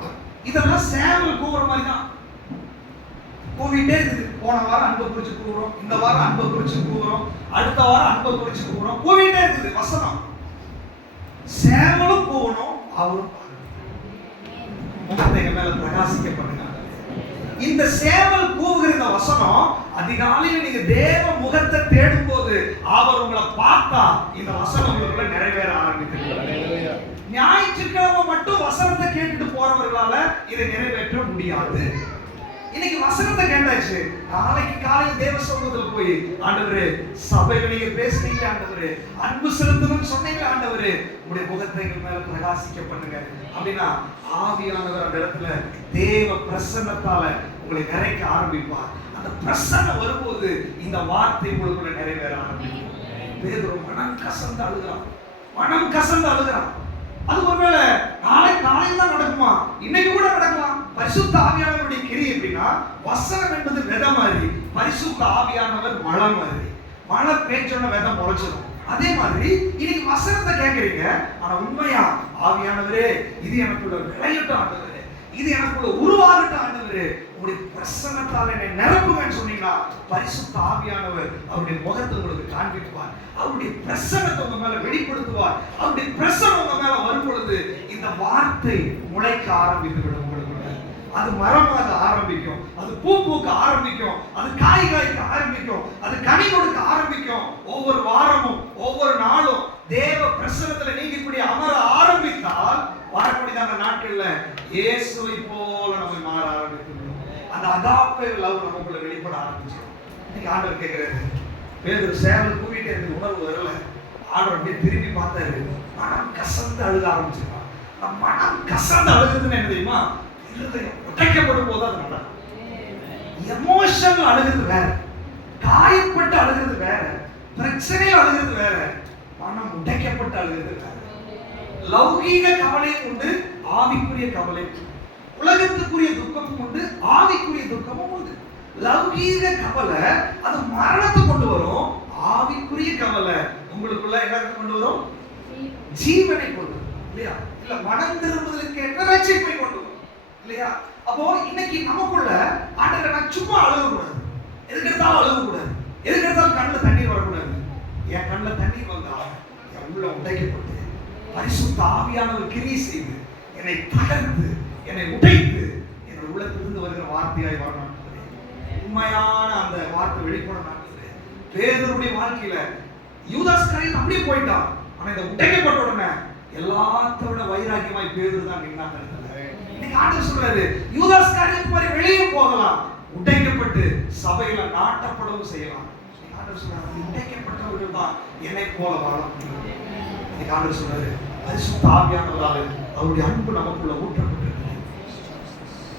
இதெல்லாம் சேவல் கூவுற மாதிரி தான் கூவிட்டே இருக்குது. போன வாரம் அன்பை குறிச்சு கூவுறோம், இந்த வாரம் அன்பை குறிச்சு கூவுறோம், அடுத்த வாரம் அன்பை குறிச்சு கூவுறோம், கூவிட்டே இருக்குது வசனம். சேவலும் கூவணும், அவரும் முகத்தை மேல பிரகாசிக்க பண்ணுங்க. இந்த சேவல் கூவுகிற இந்த வசனம் அதிகாலையில் நீங்க தேவ முகத்தை தேடும் போது அவர் உங்களை பார்த்தா இந்த வசனம் உங்களுக்குள்ள நிறைவேற ஆரம்பிக்கிறது. ஞாயிற்றுக்கிழமை மட்டும் வசனத்தை கேட்டுட்டு போறவர்களால இதை நிறைவேற்ற முடியாது. இன்னைக்கு வசனத்தை கேட்டாச்சு, நாளைக்கு காலையில் தேவ சமூகத்தில் போய் ஆண்டவரே சபையில நீங்க பேசுறீங்க, ஆண்டவரே அன்பு செலுத்தணும்னு சொன்னீங்க, ஆண்டவரே உங்களுடைய முகத்தை எங்க மேல பிரகாசிக்க பண்ணுங்க அப்படின்னா ஆவியானவர் அந்த இடத்துல தேவ பிரசன்னத்தால உங்களை நிறைக்க ஆரம்பிப்பார். அந்த பிரசன்னம் வரும்போது இந்த வார்த்தை உங்களுக்குள்ள நிறைவேற ஆரம்பிக்கும். பேதுரு மனம் கசந்து அழுகிறான், மனம் கசந்து அழுகிறான். அது ஒருவேளை நாளை காலையில் தான் நடக்குமா, இன்னைக்கு கூட நடக்கலாம். பரிசுத்த ஆவியானவருடைய கிரியை எப்படின்னா, வசனம் என்பது விதை மாதிரி, பரிசுத்த ஆவியானவர் மழை மாதிரி. மழை பேச்சோட விதை முளைச்சிடும். அதே மாதிரி இன்னைக்கு வசனத்தை கேட்கறீங்க, ஆனா உண்மையா ஆவியானவரே இது எனக்குள்ள விளையட்டும் ஆண்டவரே, இது எனக்குள்ள உருவாகட்டும் ஆண்டவரே, உங்களுடைய பிரசன்னத்தால் என்னை நிரப்புங்கன்னு சொன்னீங்கன்னா பரிசுத்த ஆவியானவர் அவருடைய முகத்தை உங்களுக்கு காண்பிப்பார், அவருடைய பிரசன்னத்தை உங்க மேல வெளிப்படுத்துவார். அவருடைய பிரசன்னம் உங்க மேல வரும் பொழுது இந்த வார்த்தை முளைக்க ஆரம்பித்து விடும். உங்களுக்கு அது மரமாக ஆரம்பிக்கும், அது பூ பூக்க ஆரம்பிக்கும், அது காய் காய்க்க ஆரம்பிக்கும், அது கனி கொடுக்க ஆரம்பிக்கும். ஒவ்வொரு வாரமும் ஒவ்வொரு நாளும் தேவ பிரசன்னத்துல நீங்க இப்படி அமர ஆரம்பித்தால் வரக்கூடிய அந்த நாட்கள்ல இயேசுவை போல நம்ம மாற ஆரம்பிக்கும். அந்த அகாப்பே லவ் நமக்குள்ள வெளிப்பட ஆரம்பிச்சிடும். இன்னைக்கு ஆண்டவர் கேட்கிறாரு, பேதுரு சேவல் கூவிட்டே இருந்து உணர்வு வரல. ஆண்டவர் அப்படியே திரும்பி பார்த்தாரு, மனம் கசந்து அழுக ஆரம்பிச்சிருக்கான். மனம் கசந்து அழுகுதுன்னு என்ன தெரியுமா, இருதயம் உடைக்கப்படும் போது அது நடக்கும். எமோஷனல் அழுகிறது வேற, காயப்பட்டு அழுகிறது வேற, பிரச்சனையில் அழுகிறது வேற, மனம் உடைக்கப்பட்டு அழுகிறது வேற. லௌகீக கவலையும் உண்டு, ஆவிக்குரிய கவலை. உலகத்துக்குரிய துக்கமும் உண்டு, ஆவிக்குரிய துக்கமும் உண்டு. லௌகீக கவலை அது மரணத்தை கொண்டு வரும், ஆவிக்குரிய கவலை உங்களுக்குள்ள என்ன கொண்டு வரும், ஜீவனை கொண்டு வரும். இல்லையா? இல்ல மனம் திரும்புதலுக்கு ஏற்ற ரட்சிப்பை கொண்டு வரும். இல்லையா? அப்போ இன்னைக்கு நமக்குள்ள ஆண்டவரே நான் சும்மா அழுகக்கூடாது, எதுக்கு எடுத்தாலும் அழுகக்கூடாது, எதுக்கு எடுத்தாலும் கண்ணில் தண்ணீர் வரக்கூடாது. என் கண்ணில் தண்ணீர் வந்தா என் உள்ள உடைக்கப்பட்டு பரிசுத்த ஆவியானவர் கிரியை செய்து என்னை தகர்த்து என்னை உடைத்து என்னோட உள்ளத்திலிருந்து வருகிற வார்த்தையாய் வரணும். உண்மையான அந்த வார்த்தை வெளிப்படணும். பேதுருடைய வாழ்க்கையில யூதாஸ் காரியன் அப்படியே போயிட்டான், ஆனா இந்த உடைக்கப்பட்ட உடனே எல்லாத்த விட வைராக்கியமாய் பேதுரு தான் நின்னாங்க. இன்னைக்கு ஆண்டவர் சொல்றாரு, யூதாஸ் காரியத்து மாதிரி வெளியே போகலாம், உடைக்கப்பட்டு சபையில நாட்டப்படவும் செய்யலாம். ஆண்டவர் சொல்றாரு, உடைக்கப்பட்டவர்கள் தான் என்னை போல வாழ முடியும். இன்னைக்கு ஆண்டவர் சொல்றாரு, பரிசுத்த ஆவியானவரால் அவருடைய அன்பு நமக்குள்ள ஊற்றப்பட்டிருக்கு.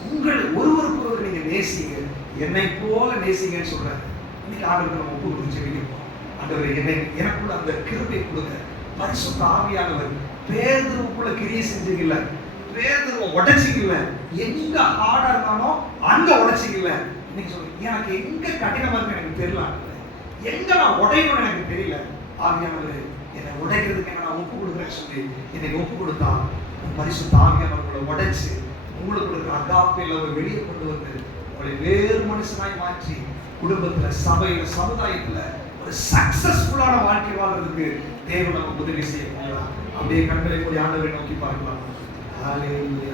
உங்கள் ஒருவருக்கொருவர் நீங்க நேசிங்க, என்னை போல நேசிங்கன்னு சொல்றாரு. இன்னைக்கு ஆண்டவருக்கு நம்ம ஒப்பு கொடுத்து ஜெபிக்கிறோம். ஆண்டவரே எனக்குள்ள அந்த கிருபை கொடுங்க. பரிசுத்த ஆவியானவர் பேதுருவுக்குள்ள கிரியை செஞ்சீங்கல்ல, பேதுருவை உடைச்சிக்கல, எங்க ஹார்டா இருந்தானோ அங்க உடைச்சிக்கல. இன்னைக்கு சொல்லுங்க, எனக்கு எங்க கடினமா இருக்கு எனக்கு தெரியல, எங்க நான் உடையணும்னு எனக்கு தெரியல. ஆவியானவர் என்னை உடைக்கிறதுக்கு என்ன நான் ஒப்பு கொடுக்குறேன்னு சொல்லி என்னை ஒப்பு கொடுத்தா பரிசுத்த ஆவியானவர்களை உடைச்சு உங்களுக்கு கொடுக்குற அகாப்பையில் அவர் வெளியே கொண்டு வந்து உங்களை வேறு மனுஷனாய் மாற்றி குடும்பத்துல, சபையில, சமுதாயத்துல ஒரு சக்சஸ்ஃபுல்லான வாழ்க்கை வாழ்றதுக்கு தேவன் நம்ம உதவி செய்ய போகலாம். அப்படியே கண்களை கூடிய ஆண்டவரை நோக்கி பார்க்கலாம். ஹalleluya.